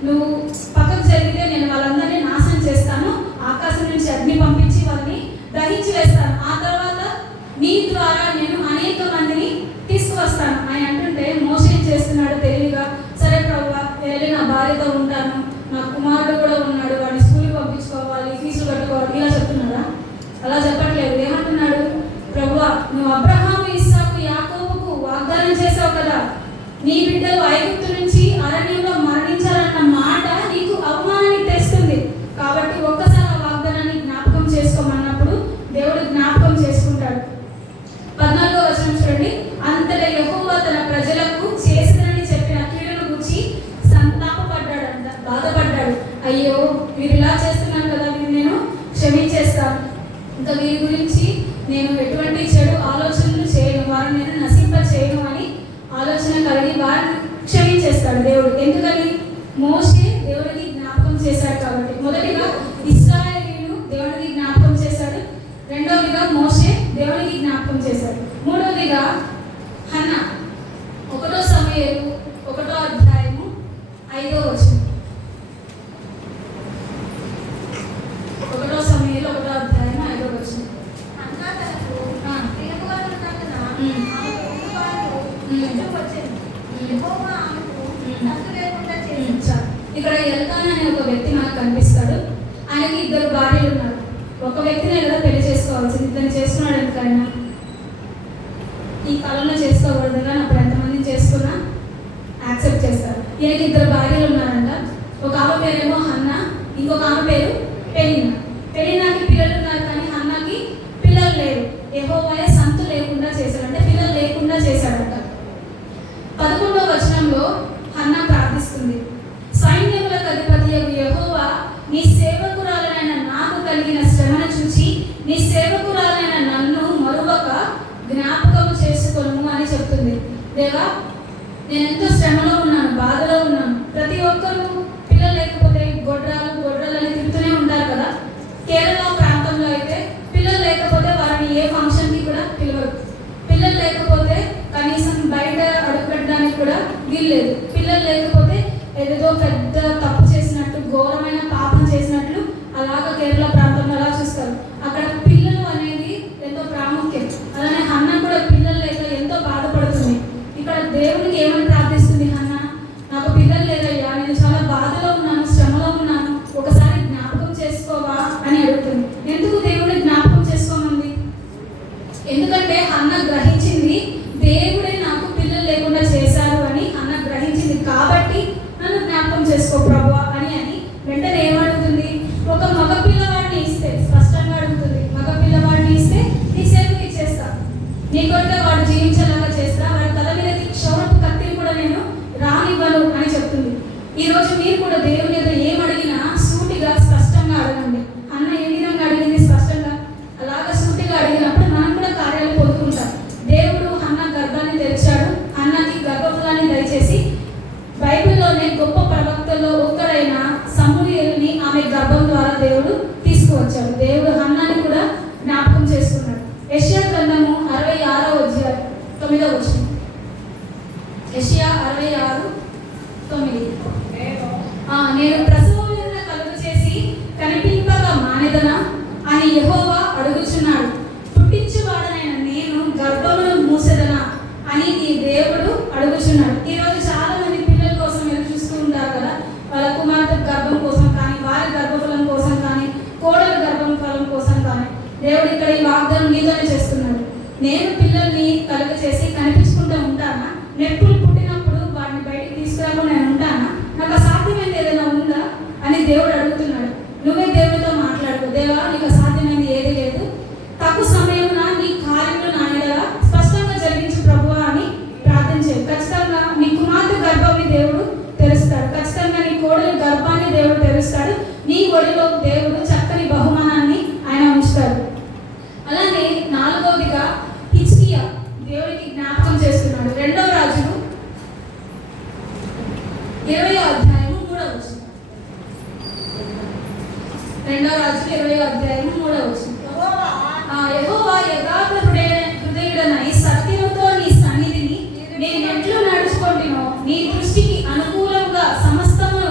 నువ్వు పక్కకు జరిగితే నేను వాళ్ళందరినీ నాశనం చేస్తాను, ఆకాశం నుంచి అగ్ని పంపించి వాళ్ళని దహించి వేస్తాను, ఆ తర్వాత నీ ద్వారా నేను అనేక మందిని తీసుకువస్తాను ఆయన అంటుంటే మోషే ఏం చేస్తున్నాడు తెలివిగా, సరే ప్రభువా, వెళ్ళి నా భార్యతో ఉంటాను, నా కుమారుడు కూడా ఉన్నాడు, వాడిని స్కూల్కి పంపించుకోవాలి, ఫీజులు కట్టుకోవాలి, ఇలా చెప్తున్నారా? అలా చెప్పట్లేదు. ఏమంటున్నాడు, ప్రభువా, నువ్వు అబ్రహాము, ఇస్సాకు, యాకోబుకు వాగ్దానం చేసావు కదా, నీ బిడ్డలు ఐగుప్తు నుంచి అరణ్యంలో మరణించాలన్న మాట నీకు అవమానాన్ని తెస్తుంది. కాబట్టి ఒక్కసారి ఆ వాగ్దానాన్ని జ్ఞాపకం చేసుకోమన్నప్పుడు దేవుడు జ్ఞాపకం చేసుకుంటాడు. 14వ వచనం చూడండి. అంతటా యెహోవా తన ప్రజలకు చేసినని చెప్పిన కీడును గురించి సంతాపపడ్డాడంట, బాధపడ్డాడు. అయ్యో, వీరు ఇలా చేస్తున్నారు కదా, వీరు నేను క్షమించేస్తాను, ఇంకా వీరి గురించి నేను ఎటువంటి చెడు ఆలోచనలు చేయను, వారిని నేను నశింప చేయను అని ఆలోచన కలిగి వారిని క్షమించేస్తాడు దేవుడు. ఎందుకని? మోషే దేవుడికి జ్ఞాపకం చేశాడు కాబట్టి. మొదటిగా ఇశ్రాయేలీయులు దేవుడికి జ్ఞాపకం చేశాడు, రెండవదిగా మోషే దేవుడికి జ్ఞాపకం చేశాడు, మూడవదిగా హన్నా. 1వ సమూయేలు 1వ అధ్యాయము 5వ వచనం. 1వ సమూయేలు 1వ అధ్యాయము 5వ వచనం. ఇక్కడ ఎల్కానా అనే ఒక వ్యక్తి మనకు కనిపిస్తాడు. ఆయనకి 2 భార్యలు ఉన్నారు. ఒక వ్యక్తినే కదా పెళ్లి చేసుకోవాల్సింది, ఇద్దరిని చేసుకున్నాడు. ఎందుకైనా ఈ కాలంలో చేసుకోకూడదు కానీ అప్పుడు ఎంతమందిని చేసుకున్నా యాక్సెప్ట్ చేస్తారు. ఈయనకి 2 భార్యలు ఉన్నారంట. ఒక ఆమె పేరేమో హన్నా, ఇంకొక ఆమె పేరు పెనిన్నా. పెనిన్నాకి పిల్లలు ఉన్నారు కానీ హన్నాకి పిల్లలు లేరు. యెహోవాయే సంతు లేకుండా చేశాడు, అంటే పిల్లలు లేకుండా చేశాడంట. 11వ వచనంలో హన్నా ప్రార్థిస్తుంది, సైన్యములకు అధిపతి యెహోవా, నీ సేవకురాలైన నాకు కలిగిన శ్రమను చూసి నీ సేవకురాలైన నన్ను మరొక జ్ఞాపకం చేసుకొను అని చెప్తుంది. దేవా, నేను ఎంతో శ్రమలో ఉన్నాను, బాధలో ఉన్నాను. ప్రతి ఒక్కరూ పిల్లలు లేకపోతే గొడ్రాలని తిరుగుతూనే ఉంటారు కదా. కేరళ ప్రాంతంలో అయితే పిల్లలు లేకపోతే వారిని ఏ ఫంక్షన్కి కూడా పిలవరు. పిల్లలు లేకపోతే కనీసం బయట అడుగుపెట్టడానికి కూడా వీల్లేదు. పిల్లలు లేకపోతే ఏదో పెద్ద తప్పు చేసినట్టు, ఘోరమైన పాపం చేసినట్లు అలాగా కేరళ ప్రాంతంలో అలా చూస్తారు. అక్కడ పిల్లలు అనేది ఎంతో ప్రాముఖ్యం. అలానే హన్న కూడా పిల్లలు లేక ఎంతో బాధపడుతుంది. ఇక్కడ దేవునికి ఏమని ప్రార్థిస్తుంది హన్న? నాకు పిల్లలు లేదయ్యా, నేను చాలా బాధలో ఉన్నాను, శ్రమలో ఉన్నాను, ఒకసారి జ్ఞాపకం చేసుకోవా అని అడుగుతుంది. ఎందుకు దేవుని జ్ఞాపకం చేసుకోమంది? ఎందుకంటే హన్న గ్రహించింది దేవుడే నాకు పిల్లలు లేకుండా చేశారు అని హన్న గ్రహించింది. కాబట్టి నన్ను జ్ఞాపకం చేసుకో ప్రభువా అని వెంటనే ఏమడుగుతుంది? ఒక మగ పిల్లవాడిని ఇస్తే, స్పష్టంగా అడుగుతుంది, మగ పిల్లవాడిని ఇస్తే నీ సేవకి ఇచ్చేస్తా, నీ కొరకే వాడు జీవించేలాగా చేస్తా, వాడి తల మీదకి క్షౌరపు కత్తిని కూడా నేను రానివ్వను అని చెప్తుంది. ఈరోజు మీరు కూడా దేవుని దగ్గర ఏమడిగినా సూటిగా స్పష్టంగా అడగండి. అన్న ఏ విధంగా అడిగింది? స్పష్టంగా అలాగా సూటిగా అడిగినప్పుడు మనం కూడా కార్యాలు పొందుకుంటాం. దేవుడు అన్న గర్భాన్ని తెరిచాడు. అన్నకి గర్భఫలాన్ని దయచేసి బైబిల్లోనే గొప్ప ప్రవక్తల్లో ఒక్కరైన సమూయేలుని ఆమె గర్భం ద్వారా దేవుడు తీసుకువచ్చాడు. దేవుడు హన్నాని కూడా జ్ఞాపకం చేసుకున్నాడు. యెషయా గ్రంథము 66వ అధ్యాయం 9వ వచనం. యెషయా 66:9. నేను ప్రసవ వేదన కలుగు చేసి కనిపింపగా మానెదనా అని యెహోవా అడుగుచున్నాడు. పుట్టించువాడనైన నేను గర్భమును మూసెదనా అని నీ దేవుడు అడుగుచున్నాడు. ఈరోజు చాలా మంది పిల్లల కోసం ఎదురు చూస్తూ ఉంటారు కదా. వాళ్ళ కుమార్తె గర్భం కోసం కానీ, వారి గర్భఫలం కోసం కానీ, కోడల గర్భఫలం కోసం కానీ దేవుడు ఇక్కడ ఈ వాగ్దానం నీతోనే చేస్తున్నాడు. నేను పిల్లల్ని కలుగ చేసి కనిపించుకుంటూ ఉంటానా? నెప్పులు పుట్టినప్పుడు వాటిని బయటికి తీసుకురాకుండా నేను ఉంటానా? నాకు అసాధ్యమైనది ఏదైనా ఉందా అని దేవుడు అడుగుతున్నాడు. నువ్వే దేవుడితో మాట్లాడుకో. దేవా, నీకు అసాధ్యమైనది ఏది లేదు, తక్కువ సమయంలో నీ కార్యంలో నా ఎడల స్పష్టంగా జరిగించు ప్రభువా అని ప్రార్థించాడు. ఖచ్చితంగా నీ కుమార్తె గర్భాన్ని దేవుడు తెరుస్తాడు. ఖచ్చితంగా నీ కోడలి గర్భాన్ని దేవుడు తెరుస్తాడు. నీ ఒడిలో దేవుడు చక్కని బహుమానాన్ని ఆయన ఉంచుతాడు. అలానే 4వదిగా హిజ్కియా దేవుడికి జ్ఞాపకం చేస్తున్నాడు. 2వ రాజులు 20వ అధ్యాయము 3వ వచనం. 2వ రాజులు 20వ అధ్యాయము 3వ వచనం. యెహోవా యథార్థ హృదయుడనై సత్యముతో నీ సన్నిధిని నేనెట్లు నడుచుకుంటునో, నీ దృష్టికి అనుకూలంగా సమస్తము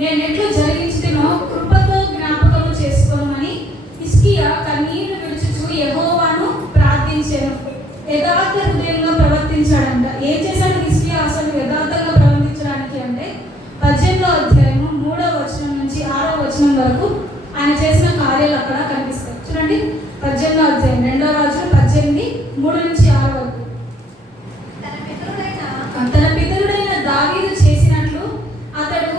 నేనెట్లు జరిగించుతునో కృపతో జ్ఞాపకము చేసుకోమని హిజ్కియా కన్నీరు విడుచుచు యెహోవాను ప్రార్థించెను. యథార్థ హృదయంగా ప్రవర్తించాడంట. ఏం చేశాడు హిజ్కియా అసలు యథార్థంగా ప్రవర్తించడానికి అంటే 18వ అధ్యాయము 3వ వచనం నుంచి 6వ వచనం వరకు ఆయన చేసిన కార్యాలు అక్కడ కనిపిస్తాయి. చూడండి, 18వ అధ్యాయం 2వ రాజులు 18, 3 నుంచి 6 వరకు. తన పితరుడైన దావీదు చేసినట్లు అతడు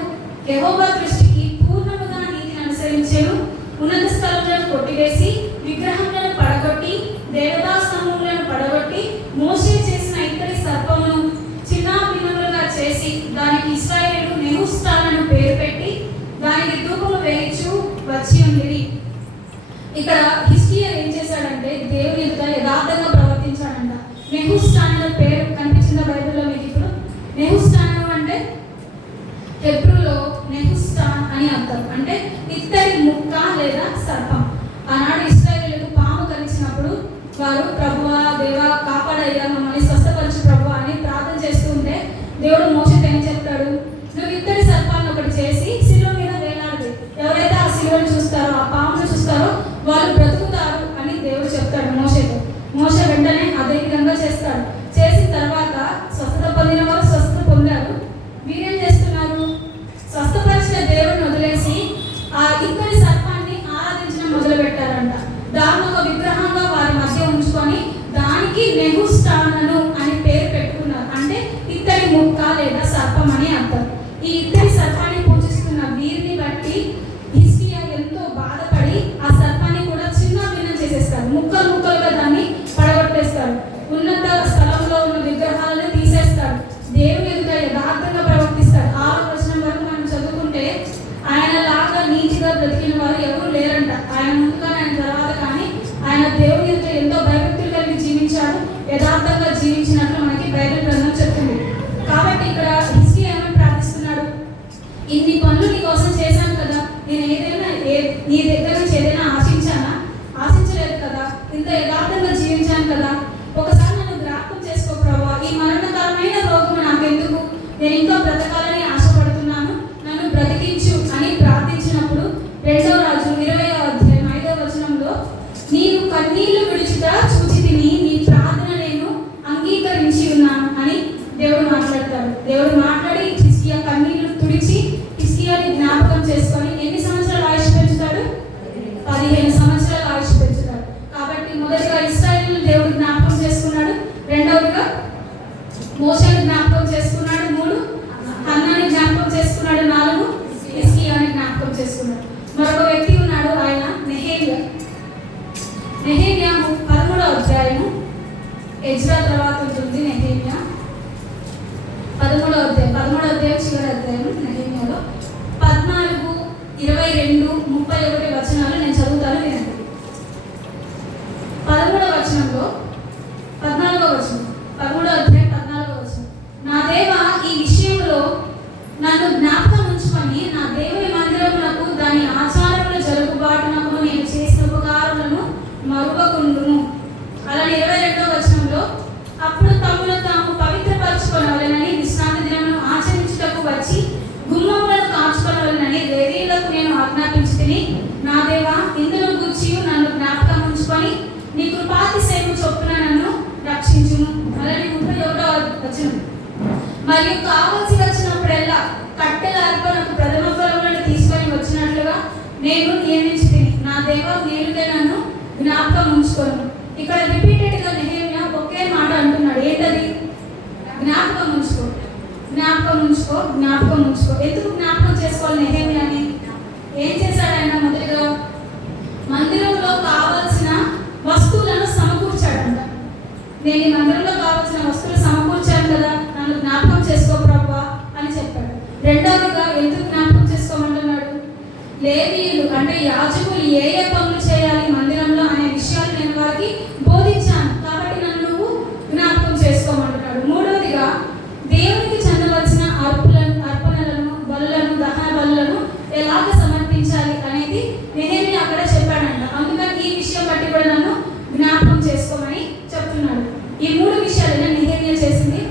యెహోవా దృష్టికి పూర్ణముగా నీతిని అనుసరించెను. ఉన్నత స్థలములను కొట్టివేసి విగ్రహములను పడగొట్టి దేవతా స్తంభములను పడగొట్టి మోషే చేసిన ఇత్తడి సర్పమును చిన్నాభిన్నములుగా చేసి దానికి ఇశ్రాయేలు నెహుష్టాను పేరు పెట్టి దానికి ధూపము వేయించు వచ్చి ఉంది. ఇక్కడ హిజ్కియా ఏం చేశాడంటే దేవుని ఎదుట యథార్థంగా ప్రవర్తించాడంట. నెహుష్టాను పేరు కనిపించిందా బైబిల్లో మీకు? ఇప్పుడు నెహుష్టాను అంటే హెబ్రూలో నెహుష్టాన్ అని అర్థం. అంటే ఇత్తడి ముక్క లేదా సర్పం. ఆనాడు ఇశ్రాయేలులకు పాము కరిచినప్పుడు వారు ప్రభువా, దేవా, కాపాడయ్యా, మమ్మల్ని స్వస్థపరచు ప్రభువా అని ప్రార్థన చేస్తూ ఉంటే దేవుడు మోషేతో ఏం చెప్తాడు? నువ్వు ఇత్తడి సర్పాన్ని ఒకటి చేసి శిలువ మీద వేలాడదు. ఎవరైతే ఆ శిలువను చూస్తారో, ఆ పామును చూస్తారో వాళ్ళు బ్రతుకుతారు అని దేవుడు చెప్తాడు మోషేతో. మోషే వెంటనే అదే విధంగా చేస్తాడు. చేసిన తర్వాత స్వస్థత పొందిన వారు స్వస్థత పొందారు. మీరేం చేస్తున్నారు? స్వస్థపరిచిన దేవుడిని వదిలేసి కన్నీళ్లు విడుచుట చూచి తిని నీ ప్రార్థన నేను అంగీకరించి ఉన్నాను అని దేవుడు మాట్లాడతాడు. దేవుడు మాట్లాడి హిజ్కియా కన్నీళ్లు తుడిచి హిజ్కియాని జ్ఞాపకం చేసుకొని ఎన్ని సంవత్సరాలు ఆయుష్ పెంచుతాడు? 15 సంవత్సరాలు ఆయుష్ పెంచుతాడు. కాబట్టి మొదటిగా ఇశ్రాయేలును దేవుడు జ్ఞాపకం చేసుకున్నాడు, రెండవదిగా మోషేను జ్ఞాపకం చేసుకున్నాడు, 3 హన్నాని జ్ఞాపకం చేసుకున్నాడు, 4 హిజ్కియాని జ్ఞాపకం చేసుకున్నాడు. మరొక వ్యక్తి ఉన్నాడు, ఆయన నెహెమ్యా. నెహెమ్యా 13వ అధ్యాయము, ఎజ్రా తర్వాత ఉంటుంది నెహెమ్యా. 13వ అధ్యాయం చివరి అధ్యాయం నెహెమ్యాలో 14, 22, 31 వచనాలు నేను చదువుతాను వినండి. 13వ వచనంలో 14వ వచనం, 13వ అధ్యాయం 14వ వచనం, నా దేవా ఈ విషయంలో నన్ను జ్ఞాపకం ఉంచుకొని నా దేవుని మందిరమునకు దాని ఆచారములు జరుగుబాటునకు నేను చేసిన ఉపకారములను మరువకుండును. అలానే 22వ వచనంలో అప్పుడు తమను తాము పవిత్రపరచుకొనవలెనని విశ్రాంతి దినమును ఆచరించుటకు వచ్చి గుమ్మములను కాచుకొనవలెనని లేవీయులకు నేను ఆజ్ఞాపించితిని. నా దేవా ఇందును గూర్చి నన్ను జ్ఞాపకం ఉంచుకొని నీ కృపాతిశయము చొప్పున నన్ను రక్షించును. అలానే 31వ వచనం, మరియు కావలసి వచ్చినప్పుడెల్లా కట్టెల అర్పణకు ప్రథమ ఫలములను తీసుకొని వచ్చినట్లుగా నేను నియమించితిని. నా దేవా మేలుగా నన్ను జ్ఞాపకం ఉంచుకోను. ఇక్కడ రిపీటెడ్గా నెహెమ్యా ఒకే మాట అంటున్నాడు, ఏంటది? జ్ఞాపకం ఉంచుకో, జ్ఞాపకం ఉంచుకో, జ్ఞాపకం ఉంచుకో. ఎందుకు జ్ఞాపకం చేసుకోవాలి నెహెమ్యాని? ఏం చేశాడు ఆయన? మొదటిగా మందిరంలో కావాల్సిన వస్తువులను సమకూర్చాడంట. నేను ఈ మందిరంలో కావాల్సిన వస్తువులు సమకూర్చాను కదా, నన్ను జ్ఞాపకం చేసుకో ప్రభువా అని చెప్పాడు. రెండవదిగా ఎందుకు జ్ఞాపకం చేసుకోమంటున్నాడు? లేవీయులు అంటే యాజకులు ఏ ఏ పనులు చేయాలి మందిరంలో అనే విషయాలు నేను వారికి బోధించాను, కాబట్టి నన్ను నువ్వు జ్ఞాపకం చేసుకోమంటున్నాడు. మూడవదిగా దేవునికి చెందవలసిన అర్పణలను, బలులను, దహన బలులను ఎలాగ సమర్పించాలి అనేది నెహెమ్యా అక్కడ చెప్పాడంట. అందుకని ఈ విషయం బట్టి కూడా నన్ను జ్ఞాపకం చేసుకోమని చెప్తున్నాడు. ఈ 3 విషయాలైనా నెహెమ్యా చేసింది.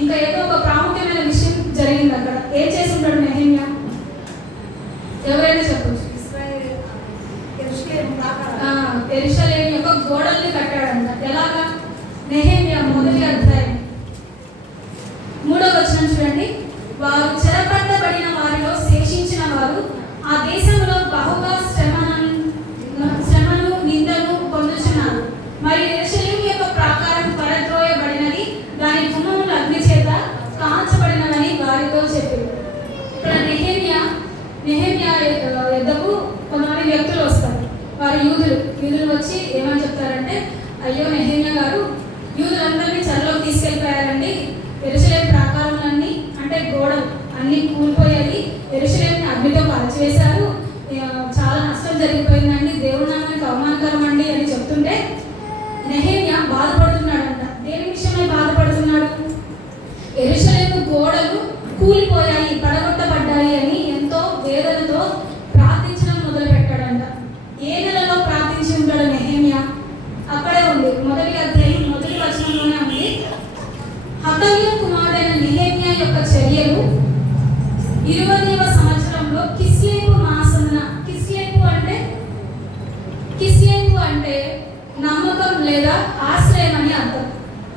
ఇంకా ఏదో ఒక ప్రాముఖ్యమైన విషయం జరిగింది అక్కడ. ఏం చేసి ఉంటాడు నెహెమ్యా? ఎవరైనా చెప్పచ్చు. యెరూషలేము యొక్క గోడల్ని కట్టాడంట. ఎలాగా? నెహెమ్యా 1వ అధ్యాయం 3వ వచనం చూడండి. వారు చెరపట్టబడిన వారిలో శేషించిన వారు ఆ దేశంలో బహుగా శ్రమను నిందను పొందుచున్నారు. మరియు యెరూషలేము యొక్క ప్రాకారం పరద్రోయబడినది, దాని గుమ్మములు అగ్ని చేత కాల్చబడినవని వారితో చెప్పారు. ఇక్కడ నెహెమ్యా ఎద్దకు కొంతమంది వ్యక్తులు వస్తారు. వారు యూదులు వచ్చి ఏమని చెప్తారంటే, అయ్యో నెహెమ్యా గారు, యూదులందరినీ చెరలోకి తీసుకెళ్ళిపోయారండి, యెరూషలేము ప్రాకారాలన్నీ అంటే గోడలు అన్నీ కూలిపోయాయి, యెరూషలేముని అగ్నితో కాల్చివేశారు, చాలా నష్టం జరిగిపోయిందండి, దేవుడి నామానికి అవమానకరం అండి అని చెప్తుంటే నెహెమ్యా బాధపడుతున్నాడంట. దేని విషయమై బాధపడుతున్నాడు? యెరూషలేము గోడలు కూలిపోయాయి, పడగొట్టబడ్డాయి అని ఎంతో వేదనతో ప్రార్థించడం మొదలు పెట్టాడంట. ఏ నెలలో ప్రార్థించి ఉంటాడు నెహెమ్యా? అక్కడే ఉంది, 1వ అధ్యాయం 1వ వచనంలోనే ఉంది. హతల్యా కుమారుడైన నెహెమ్యా యొక్క చర్యలు 20వ సంవత్సరంలో కిస్లేపు మాసమున. కిస్లేపు అంటే నమ్మకం లేదా ఆశ్రయం అని అర్థం.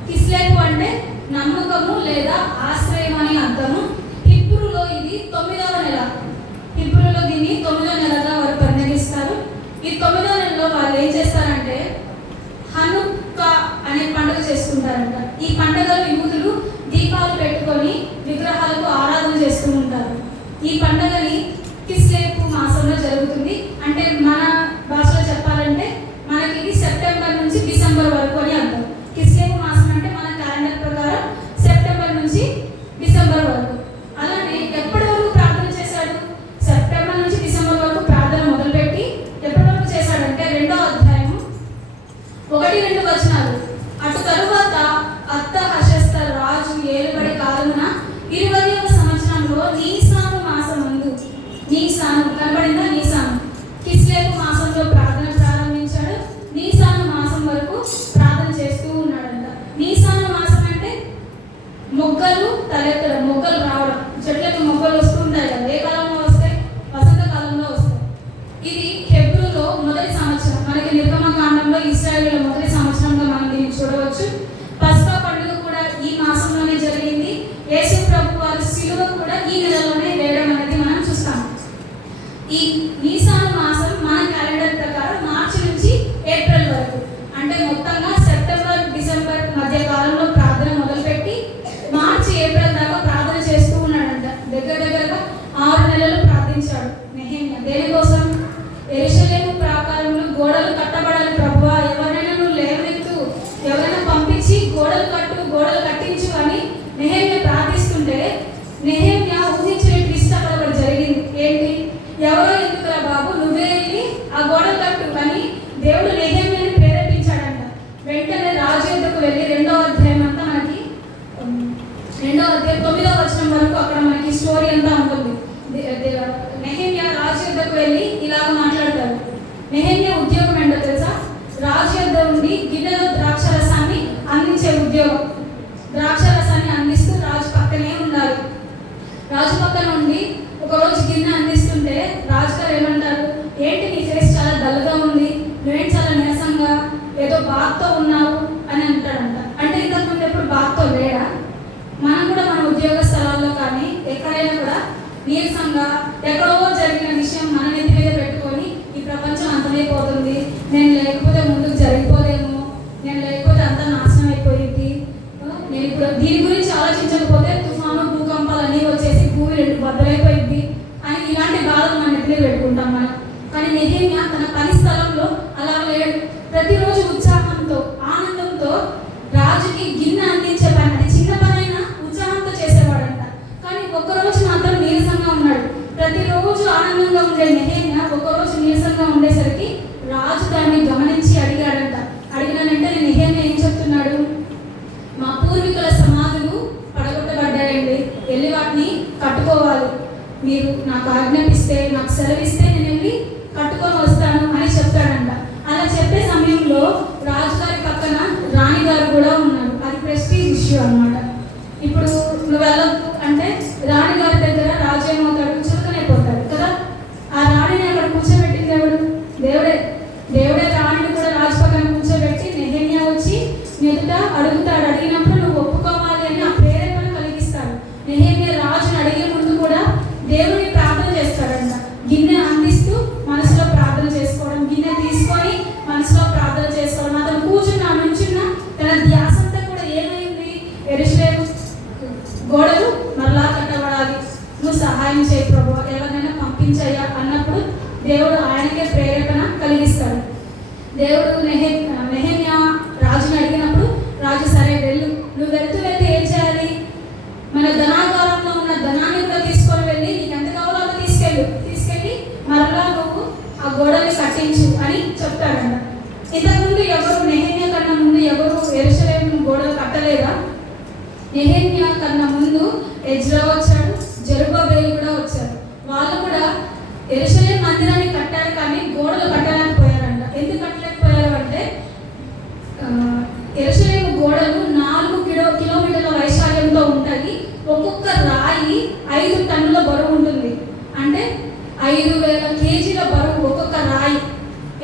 కిస్లేపు అంటే నమ్మకము లేదా ఆశ్రయం అని అర్థము. హిబ్రూలో ఇది 9వ నెల. హిబ్రూలో దీన్ని 9వ నెలగా వారు పరిగణిస్తారు. ఈ 9వ నెలలో వాళ్ళు ఏం చేస్తారంటే హనుక్కా అనే పండుగ చేసుకుంటారంట. ఈ పండుగలో యూదులు దీపాలు పెట్టుకొని విగ్రహాలకు ఆరాధన చేస్తూ ఉంటారు. ఈ పండుగని కిస్లేపు మాసంలో జరుగుతుంది. అంటే మన భాషలో చెప్పాలంటే మనకి ఇది సెప్టెంబర్ నుంచి డిసెంబర్ వరకు అని అర్థం. కిస్లేపు మాసం అంటే మన క్యాలెండర్ ప్రకారం సెప్టెంబర్ నుంచి డిసెంబర్ వరకు. అలానే ఎప్పటి వరకు ప్రార్థన చేశాడు? ఇశ్రాయేలుల మొదటి సంవత్సరంగా మనం దీన్ని చూడవచ్చు. పస్కా పండుగ కూడా ఈ మాసంలోనే జరిగింది. యేసు ప్రభు వారి శిలువ కూడా ఈ నెలలోనే వేయడం అనేది మనం చూస్తాం. ఈ నీసాను మాసం మన క్యాలెండర్ ప్రకారం మార్చి నుంచి ఏప్రిల్ వరకు, అంటే మొత్తంగా సెప్టెంబర్ డిసెంబర్ మధ్య కాలంలో ప్రార్థన మొదలుపెట్టి మార్చి ఏప్రిల్ దాకా ప్రార్థన చేస్తూ ఉన్నాడంట. దగ్గరగా 6 నెలలు ప్రార్థించాడు నెహెమ్యా. దేనికోసం? యెరూషలేము ప్రాకారంలో గోడలు కట్టబడాలి ప్రభువా, ఎవరైనా నువ్వు లేవనెత్తు, ఎవరైనా పంపించి గోడలు కట్టించు అని నెహెమ్యా ప్రార్థిస్తుంటే నెహెమ్యా ఊహించిన ట్విస్ట్ అక్కడ ఒకటి జరిగింది. ఏంటి? ఎవరో ఎందుకురా బాబు, నువ్వే వెళ్ళి ఆ గోడలు కట్టు అని దేవుడు నెహెమ్యాని ప్రేరేపించాడంట. వెంటనే రాజు యొద్దకు వెళ్ళి 2వ అధ్యాయం అంతా మనకి 2వ అధ్యాయం 9వ వచనం వరకు అక్కడ మనకి స్టోరీ అంతా ఉంటుంది. నెహెమ్యా రాజు యొద్దకు వెళ్ళి ఇలాగ మాట్లాడతారు. నెహెమ్యా ఉద్యోగం ఏంటో తెలుసా? రాజు యొద్ద ఉండి గిన్నెలో ద్రాక్షరసాన్ని అందించే ఉద్యోగం. ద్రాక్షరసాన్ని అందిస్తూ రాజు పక్కనే ఉండాలి. రాజు పక్కన ఉండి ఒకరోజు గిన్నె అందిస్తుంటే రాజుగారు ఏమంటారు? ఏంటి నీ ఫేస్ చాలా డల్గా ఉంది, నువ్వేం చాలా నీరసంగా ఏదో బాధతో ఉన్నావు అని అంటాడంట. అంటే ఇంతకుముందు ఎప్పుడు బాధతో లేడా? మనం కూడా మన ఉద్యోగ స్థలాల్లో కానీ ఎక్కడైనా కూడా నీరసంగా ఎక్కడో జరిగిన విషయం మన నెత్తి మీద పెట్టుకొని ఈ ప్రపంచం అంతమైపోతుంది, నేను లేకపోతే ముందుకు జరిగిపోలేము, నేను లేకపోతే అంతా నాశనం అయిపోయింది, నేను ఇప్పుడు దీని గురించి ఆలోచించకపోతే తుఫాను భూకంపాలు అన్నీ వచ్చేసి భూమి 2 బద్దలైపోయింది అని ఇలాంటి బాధలు మన నెత్తి మీద పెట్టుకుంటాం మనం. కానీ నెహెమ్యా తన పని స్థలంలో అలా లేడు. ప్రతిరోజు ఉత్సాహంతో ఆనందంతో రాజుకి గిన్నె అందించే పని, అది చిన్న పనైనా ఉత్సాహంతో చేసేవాడంట. కానీ ఒక్కరోజు మాత్రం నీరసంగా ఉన్నాడు. ప్రతిరోజు ఆనందంగా ఉండే నెహెమ్యా ఒక్కరోజు నీరసంగా ఉండేసరికి రాజు దాన్ని గమనించి అడిగాడంట. అడిగినానంటే నెహెమ్యా ఏం చెప్తున్నాడు? మా పూర్వీకుల సమాధులు పడగొట్టబడ్డాయండి, వెళ్ళి వాటిని కట్టుకోవాలి, మీరు నాకు ఆజ్ఞాపిస్తే, నాకు సెలవిస్తే నేను వెళ్ళి కట్టుకొని వస్తాను అని చెప్తాడంట. అలా చెప్పే సమయంలో రాజుగారి పక్కన రాణిగారు కూడా ఉన్నారు. అది ప్రెస్టీజ్ ఇష్యూ అన్నమాట. ఇప్పుడు నువ్వు వెళ్ళొద్దు అంటే రాణిగారి దగ్గర రాజు ఏమవుతాడు? చురుకనైపోతాడు కదా. ఆ రాణిని అక్కడ కూర్చోబెట్టింది ఎవడు? దేవుడే రాణిని కూడా రాజు పక్కన కూర్చోబెట్టి నెహెమ్యా వచ్చి ఎదుట అడుగుతాడు. అడిగినప్పుడు నువ్వు ఒప్పుకోవాలి అని ఆ ప్రేరేపణ కలిగిస్తాడు. నెహెమ్యా రాజుని అడిగే ముందు కూడా దేవుని ప్రార్థన చేస్తాడంట. గిన్నె అందిస్తూ మనసులో ప్రార్థన చేసుకోవడం, గిన్నె తీసుకొని మనసులో ప్రార్థన చేసుకోవడం. అతను నుంచున్న తన ధ్యాసంతా కూడా ఏమైంది? యెరూషలేము గోడలు మరలా కట్టబడాలి, నువ్వు సహాయం చేయి ప్రభువా, ఎవరినైనా పంపించయ్యా అన్నప్పుడు దేవుడు ఆయనకే ప్రేరేపణ కలిగిస్తాడు. దేవుడు నెహెమ్యా రాజుని అడిగినప్పుడు రాజు సరే వెళ్ళు, నువ్వు వెళ్తూ ఏం చేయాలి? మన ధనాగారంలో ఉన్న ధనాన్ని కూడా తీసుకొని వెళ్ళి నీకు ఎంత కావాలో అంత తీసుకెళ్ళి మరలా నువ్వు ఆ గోడల్ని కట్టించు అని చెప్తాడంట. ఇంతకుముందు ఎవరు నెహెమ్యా కన్నా ముందు ఎవరు యెరూషలేము గోడలు కట్టలేదా? నెహెమ్యా కన్నా ముందు ఎజ్రా వచ్చాడు, జెరుబ్బాబెలు కూడా వచ్చారు. వాళ్ళు కూడా యెరూషలేము మందిరాన్ని కట్టారు కానీ గోడలు కట్టలేకపోయారంట. ఎందుకు కట్టలేకపోయారు అంటే యెరూషలేము గోడలు 4 కిలోమీటర్ల వైశాల్యంతో ఉంటాయి. ఒక్కొక్క రాయి 5 టన్నుల బరువు ఉంటుంది. అంటే 5000 కేజీల బరువు ఒక్కొక్క రాయి.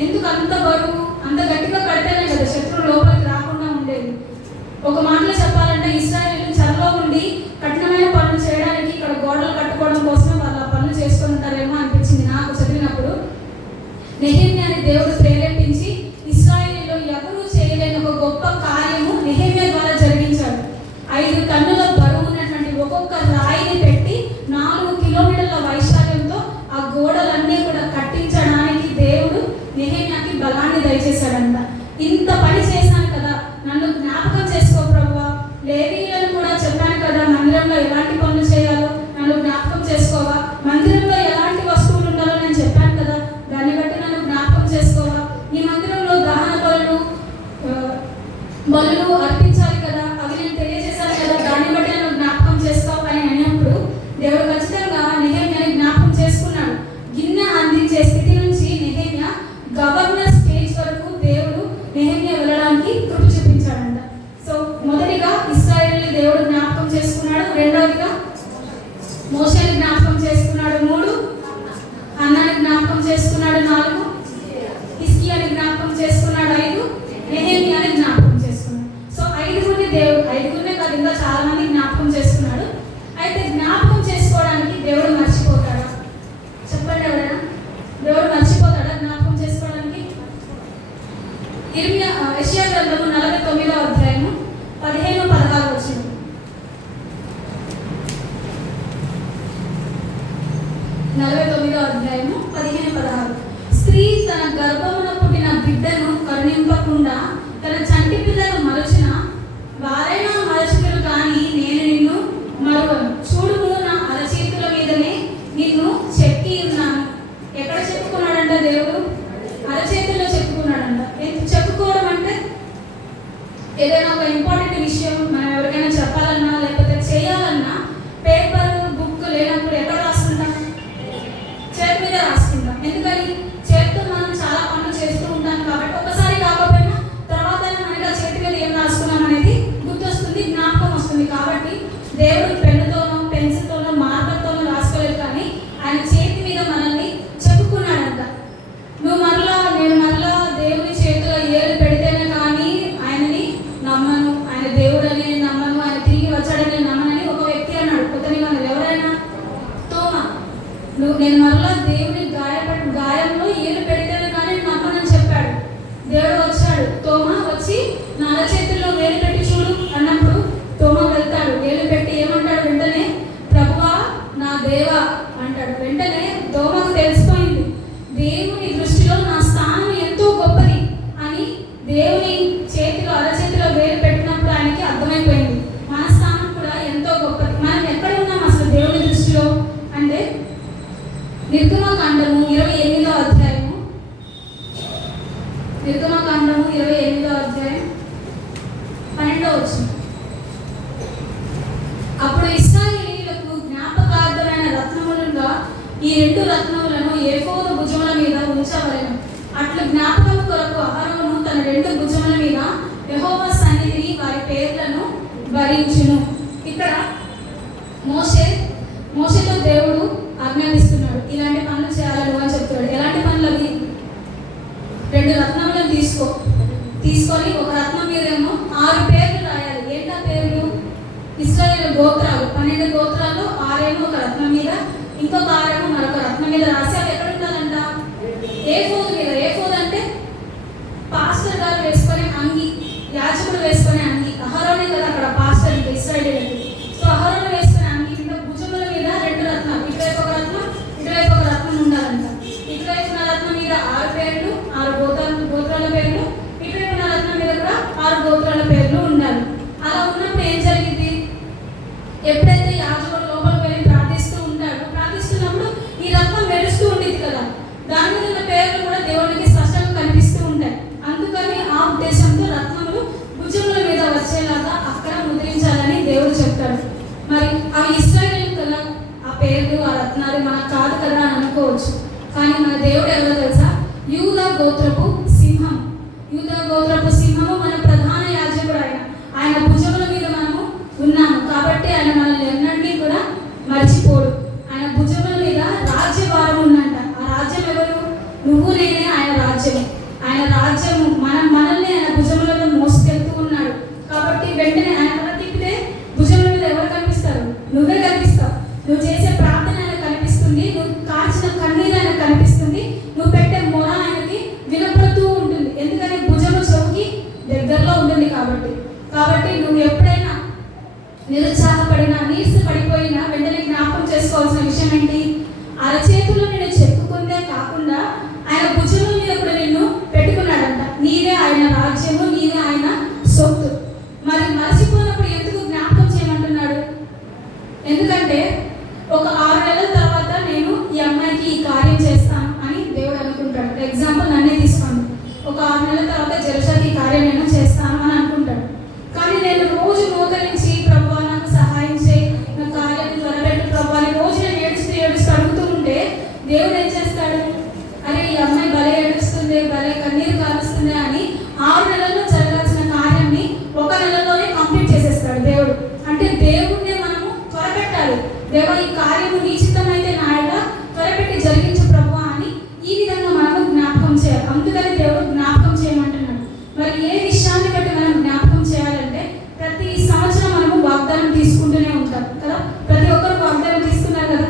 ఎందుకు అంత బరువు? అంత గట్టిగా కడితేనే కదా శత్రువు లోపలికి రాకుండా ఉండేది. ఒక మాటలో చెప్పాలంటే ఇశ్రాయేలీయులు చెరలో ఉండి కఠినమైన పనులు చేయడానికి ఇక్కడ గోడలు కట్టుకోవడం కోసం వాళ్ళు ఆ పనులు చేసుకుని ఉంటారేమో అనిపించింది నాకు చదివినప్పుడు. నెహెమ్యాని దేవుడు ప్రేరేపించి ఇశ్రాయేలీయులు ఎవరూ చేయలేని ఒక గొప్ప కార్యము నెహెమ్యా ద్వారా జరిగించాడు. 5 టన్నుల బరువు ఉన్నటువంటి ఒక్కొక్క రాయిని పెట్టి 4 కిలోమీటర్ల వైశాల్యంతో ఆ గోడలన్నీ కూడా కట్టించడానికి దేవుడు నెహెమ్యాకి బలాన్ని దయచేశాడంట. ఇంత పని చేశాను కదా, నన్ను జ్ఞాపకం చేసుకో ప్రభువా, లేవీయులను కూడా చెప్పాను కదా మందిరంలో ఎలాంటి పనులు చేయాలో నన్ను జ్ఞాపకం చేసుకోవా, మందిరంలో ఎలాంటి వస్తువులు ఉండాలో నేను చెప్పాను కదా, దాన్ని బట్టి నన్ను జ్ఞాపకం చేసుకోవా, ఈ మందిరంలో దహన బలులు అర్పించాలి కదా, అవి నేను తెలియజేశాను కదా, దాన్ని బట్టి నన్ను జ్ఞాపకం చేసుకోవు అని అన్నప్పుడు దేవుడు ఖచ్చితంగా నెహెమ్యాని జ్ఞాపకం చేసుకున్నాడు. గిన్నె అందించే స్థితి నుంచి నెహెమ్యా గవర్నర్ స్టేజ్ వరకు దేవుడు నెహెమ్యా వెళ్ళడానికి కృప చూపించాడంట. సో మొదటిగా ఇశ్రాయేల్ యెషయా గ్రంథము 49వ అధ్యాయము 15-16 వచనం. 49వ అధ్యాయము 15-16. స్త్రీ తన గర్భమున పుట్టిన బిడ్డను కరుణింపకుండా తన చంటి పిల్లను మరచిన వారైనా మరచుదురు, కానీ నేను నిన్ను మరువను. చూడుము, నా అరచేతుల మీదనే నిన్ను చెక్కి ఉన్నాను. ఎక్కడ చెప్పుకున్నాడంట దేవుడు? అరచేతుల్లో చెప్పుకున్నాడంట. చెప్పుకోవడం అంటే ఏదైనా ఒక ఇంపార్టెంట్ విషయం మనం ఎవరికైనా చెప్పాలన్నా లేకపోతే చేయాలన్నా పేపర్ బుక్ లేనప్పుడు ఎక్కడ రాసుకుంటాం? చేతి మీద రాసుకుంటాం. ఎందుకని? చేతితో మనం చాలా పనులు చేస్తూ ఉంటాం కాబట్టి ఒకసారి కాకపోయినా తర్వాత మనకి ఆ చేతి మీద ఏం రాసుకున్నాం అనేది గుర్తొస్తుంది, జ్ఞాపకం వస్తుంది. కాబట్టి దేవుడు పెన్నుతోనో పెన్సిల్తోనో మార్కర్తోనో రాసుకోలేదు, కానీ ఆయన చేతి మీద మనల్ని చెప్పుకున్నాడంట. నేను మరలా దేవుని చేతిలో ఏలు పెడితేనే కానీ ఆయనని నమ్మను, ఆయన దేవుడని నమ్మను, ఆయన తిరిగి వచ్చాడని నమ్మనని ఒక వ్యక్తి అన్నాడు. కొత్త నిబంధనలు ఎవరైనా? తోమా. నేను మరలా దేవుని గాయంలో ఏలు పెడితేనే కానీ నమ్మనని చెప్పాడు. దేవుడు వచ్చాడు. తోమా వచ్చి నా అరచేతుల్లో వేలు పెట్టి చూడు అన్నప్పుడు తోమా వెళ్తాడు. వేలు పెట్టి ఏమంటాడు? వెంటనే ప్రభువా నా దేవా అంటాడు. వెంటనే తోమాకు తెలిసిపోయింది, దేవుని దృష్టిలో నా స్థానం ఎంతో గొప్పది అని. దేవుని చేతిలో అరచేతిలో వేలు పెట్టినప్పుడు ఆయనకి అర్థమైపోయింది మన స్థానం కూడా ఎంతో గొప్పది. మనం ఎక్కడ ఉన్నాం అసలు దేవుని దృష్టిలో అంటే నిర్గమకాండము 28వ అధ్యాయము 12వ వచనం. అప్పుడు ఇశ్రాయేలీయులకు జ్ఞాపకార్థమైన రత్నములుగా ఈ 2 రత్నములను ఏఫోదు భుజముల మీద ఉంచవలెను. అట్లు జ్ఞాపకం కొరకు అహరోను తన 2 భుజముల మీద యెహోవా సన్నిధిని వారి పేర్లను భరించును. ఇక్కడ మోషేతో దేవుడు ఆజ్ఞాపిస్తున్నాడు, ఇలాంటి పనులు చేయాలని అని చెప్తాడు. ఎలాంటి పనులు అవి? 2 రత్నములను తీసుకొని ఒక రత్నం మీదేమో 6 పేర్లు రాయాలి. ఏంటా పేర్లు? ఇశ్రాయేలు గోత్రాలు, 12 గోత్రాలు 6 ఒక రత్నం మీద, ఇంకొక 6 మరొక రత్నం మీద రాసి అవి ఎక్కడ ఉండాలంట? ఏఫోదు మీద. ఏఫోదు అంటే పాస్టర్ గారు వేసుకునే అంగి, యాజకుడు వేసుకునే అంగి. అహరోనే కదా అక్కడ పాస్టర్ అంటే ఇశ్రాయేలీయులకి. సో అహరోను వేసుకునే అంగి మీద భుజముల మీద 2 రత్నాలు, ఇటువైపు ఒక రత్నం ఇటువైపు ఒక రత్నం ఉండాలంట. ఇటువైపు ఉన్న రత్నం మీద 6 పేర్లు, 6 గోత్రాల పేర్లు, ఇటువైపు ఉన్న రత్నం మీద కూడా 6 గోత్రాల పేర్లు ఉండాలి. అలా ఉన్నప్పుడు ఏం జరిగింది? ఎప్పుడైతే యాజకుడు లోపలికి వెళ్ళి ప్రార్థిస్తున్నప్పుడు ఈ రత్నం మెరుస్తూ ఉండేది కదా, దాని మీద ఉన్న పేర్లు కూడా దేవునికి స్పష్టంగా కనిపిస్తూ ఉంటాయి. అందుకని ఆ ఉద్దేశంతో రత్నములు భుజముల మీద వచ్చేలాగా అక్కడ ముద్రించాలని దేవుడు చెప్తాడు. మరి అవి ఇశ్రాయేలు కదా ఆ పేర్లు, ఆ రత్నాలు మనకు కాదు కదా అని అనుకోవచ్చు. కానీ మన దేవుడు ఎవరో తెలుసా? యూదా గోత్రపు సింహం. యూదా గోత్రపు సింహము మన ప్రధాన యాజకుడు. ఆయన భుజముల మీద మనము ఉన్నాము కాబట్టి ఆయన మనల్ని ఎన్నటినీ కూడా మర్చిపోడు. ఆయన భుజముల మీద రాజ్యభారం ఉందంట. ఆ రాజ్యం ఎవరు? నువ్వు నేనే ఆయన రాజ్యము. ఆయన రాజ్యము మనల్ని ఆయన భుజములలో మోసుకెళ్తూ ఉన్నాడు. కాబట్టి వెంటనే ఆయన తల తిప్పితే భుజముల మీద ఎవరు కనిపిస్తారు? నువ్వే కనిపిస్తావు. నువ్వు చేసే ప్రార్థన ఆయన కనిపిస్తుంది, నువ్వు కాల్చిన కన్నీరు ఆయన కనిపిస్తుంది, నువ్వు పెట్టే మొర ఆయనకి వినపడుతూ ఉంటుంది. ఎందుకని? భుజము చెవుకి దగ్గరలో ఉంటుంది కాబట్టి నువ్వు ఎప్పుడైనా నిరుత్సాహపడినా నీరస పడిపోయినా వెంటనే జ్ఞాపకం చేసుకోవాల్సిన విషయం ఏంటి? అరచేతులు నిన్ను చెప్పుకుందే కాకుండా ఆయన భుజముల మీద కూడా నిన్ను పెట్టుకున్నాడంట. నీవే ఆయన రాజ్యము, నీవే ఆయన సొత్తు. మరి మరచిపోయినప్పుడు ఎందుకు జ్ఞాపకం చేయమంటున్నాడు? ఎందుకంటే ఒక 6 నెలల తర్వాత నేను ఈ అమ్మాయికి ఈ కార్యం చేస్తాను అని దేవుడు అనుకుంటాడు. ఎగ్జాంపుల్ నన్నే తీసుకోండి. ఒక 6 నెలల తర్వాత జెరూషాకి ఈ కార్యం నేను చేస్తాను అని అనుకుంటాడు. కానీ నేను రోజు మోకరించి ప్రభువా నాకు సహాయం చేయి, నా కార్యాన్ని త్వరపెట్టు ప్రభువా అని రోజు నేను ఏడుస్తూ అడుగుతూ ఉంటే దేవుడు ఏం చేస్తాడు? అరే ఈ అమ్మాయి భలే ఏడుస్తుంది, భలే కన్నీరు కాలుస్తుంది అని 6 నెలల్లో జరగాల్సిన కార్యాన్ని 1 నెలలోనే కంప్లీట్ చేసేస్తాడు దేవుడు. అంటే దేవుడిని మనము త్వరపెట్టాలి. దేవా ఈ కార్యము నీ చిత్తమైతే నాయన త్వరపెట్టి జరిగించు ప్రభువా అని ఈ విధంగా మనము జ్ఞాపకం చేయాలి. అందుకని దేవుడు జ్ఞాపకం చేయమంటున్నాడు. మరి ఏ విషయాన్ని బట్టి మనం జ్ఞాపకం చేయాలంటే ప్రతి సంవత్సరం మనము వాగ్దానం తీసుకుంటూనే ఉంటాం కదా. ప్రతి ఒక్కరు వాగ్దానం తీసుకున్నారు కదా.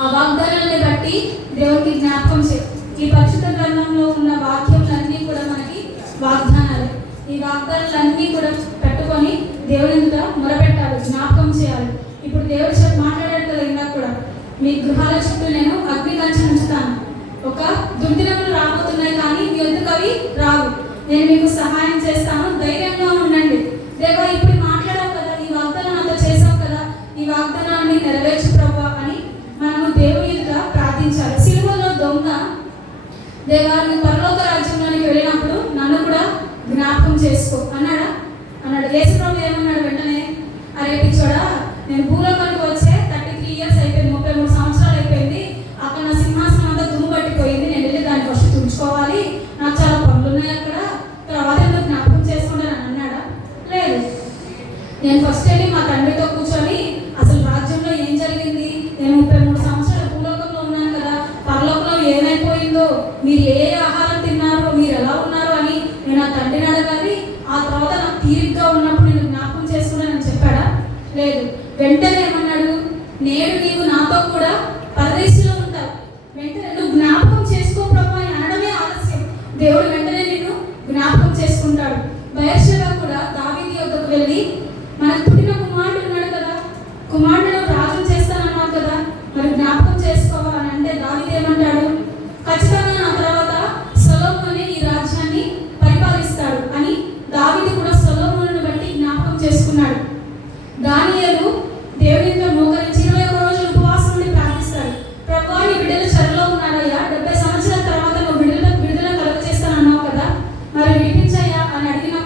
ఆ వాగ్దానాన్ని బట్టి దేవుడికి జ్ఞాపకం చేయాలి. ఈ పరిశుద్ధ గ్రంథంలో ఉన్న వాక్యములన్నీ కూడా మనకి వాగ్దానాలు. ఈ వాగ్దానాలన్నీ కూడా పెట్టుకొని దేవుని ఎదుట మొరపెట్టాలి, జ్ఞాపకం చేయాలి. ఇప్పుడు దేవుడు మాట్లాడాడు కదా ఇందాక కూడా, మీ గృహాల చుట్టూ నేను అగ్ని కంచె ఉంచుతాను. ఒక దుర్దినములు రాబోతున్నాయి కానీ మీ వద్దకు అవి రావు. నేను మీకు సహాయం చేస్తాను, ధైర్యంగా ఉండండి. దేవా, ఇప్పుడు మాట్లాడావు కదా, ఈ వాగ్దానం నాతో చేసావు కదా, ఈ వాగ్దానాన్ని నెరవేర్చు ప్రభువా అని మనము దేవుని ఎదుట ప్రార్థించాలి. సిలువలో దొంగ, దేవా నువ్వు పరలోక రాజ్యంలోనికి వెళ్ళినప్పుడు నన్ను కూడా జ్ఞాపకం చేసుకో అన్నాడు. యేసు ప్రభు ఏమన్నాడు వెంటనే, అరే పిచ్చోడా, నేను భూలోకానికి వచ్చే 33 years అయిపోయింది, 33 సంవత్సరాలు అయిపోయింది. అక్కడ నా సింహాసనం అంతా దుమ్ము పట్టిపోయింది. నేను వెళ్ళి దాన్ని ఫస్ట్ తుంచుకోవాలి, నాకు చాలా పనులు ఉన్నాయి అక్కడ, తర్వాత ఎందుకు జ్ఞాపకం చేసుకుంటాను అని అన్నాడా? లేదు. నేను ఫస్ట్ వెళ్ళి మా తండ్రితో కూర్చొని అసలు రాజ్యంలో ఏం జరిగింది, నేను 33 సంవత్సరాలు భూలోకంలో ఉన్నాను కదా, పరలోకంలో ఏమైపోయిందో, మీరు ఏ ఆహారం తిన్నారో, మీరు ఎలా ఉన్నారో అని నేను ఆ తండ్రిని అడగాలి. ఆ తర్వాత నాకు తీరిగ్గా ఉన్నప్పుడు నేను జ్ఞాపకం చేసుకున్నానని చెప్పాడా? లేదు. వెంటనే ఏమన్నాడు, నేడు నీవు నాతో కూడా పరదేశంలో ఉంటావు. వెంటనే నువ్వు జ్ఞాపకం చేసుకో ప్రభు అని అనడమే ఆలస్యం. దేవుడు వెంటనే నిన్ను జ్ఞాపకం చేసుకుంటాడు. బయర్షెబా కూడా దావీదు యొద్దకు వెళ్ళి, మనకు పుట్టిన కుమారుడు ఉన్నాడు కదా, కుమారుడును రాజు చేస్తానన్నావు కదా, మరి జ్ఞాపకం చేసుకోవాలని అంటే దావీదు ఏమంటాడు, ఖచ్చితంగా నా తర్వాత సొలొమోనే ఈ రాజ్యాన్ని పరిపాలిస్తాడు అని దావీదు కూడా సొలొమోనును బట్టి జ్ఞాపకం చేసుకున్నాడు. దానియేలు దేవునితో మోకరించి 21 రోజులు ఉపవాసం నుండి ప్రార్థిస్తాడు. ప్రభువా, నీ బిడ్డలు చెరలో ఉన్నారయ్యా, 70 సంవత్సరాల తర్వాత నువ్వు విడుదల కలుగ చేస్తానన్నావు కదా, మరి వినిపించయ్యా అని అడిగిన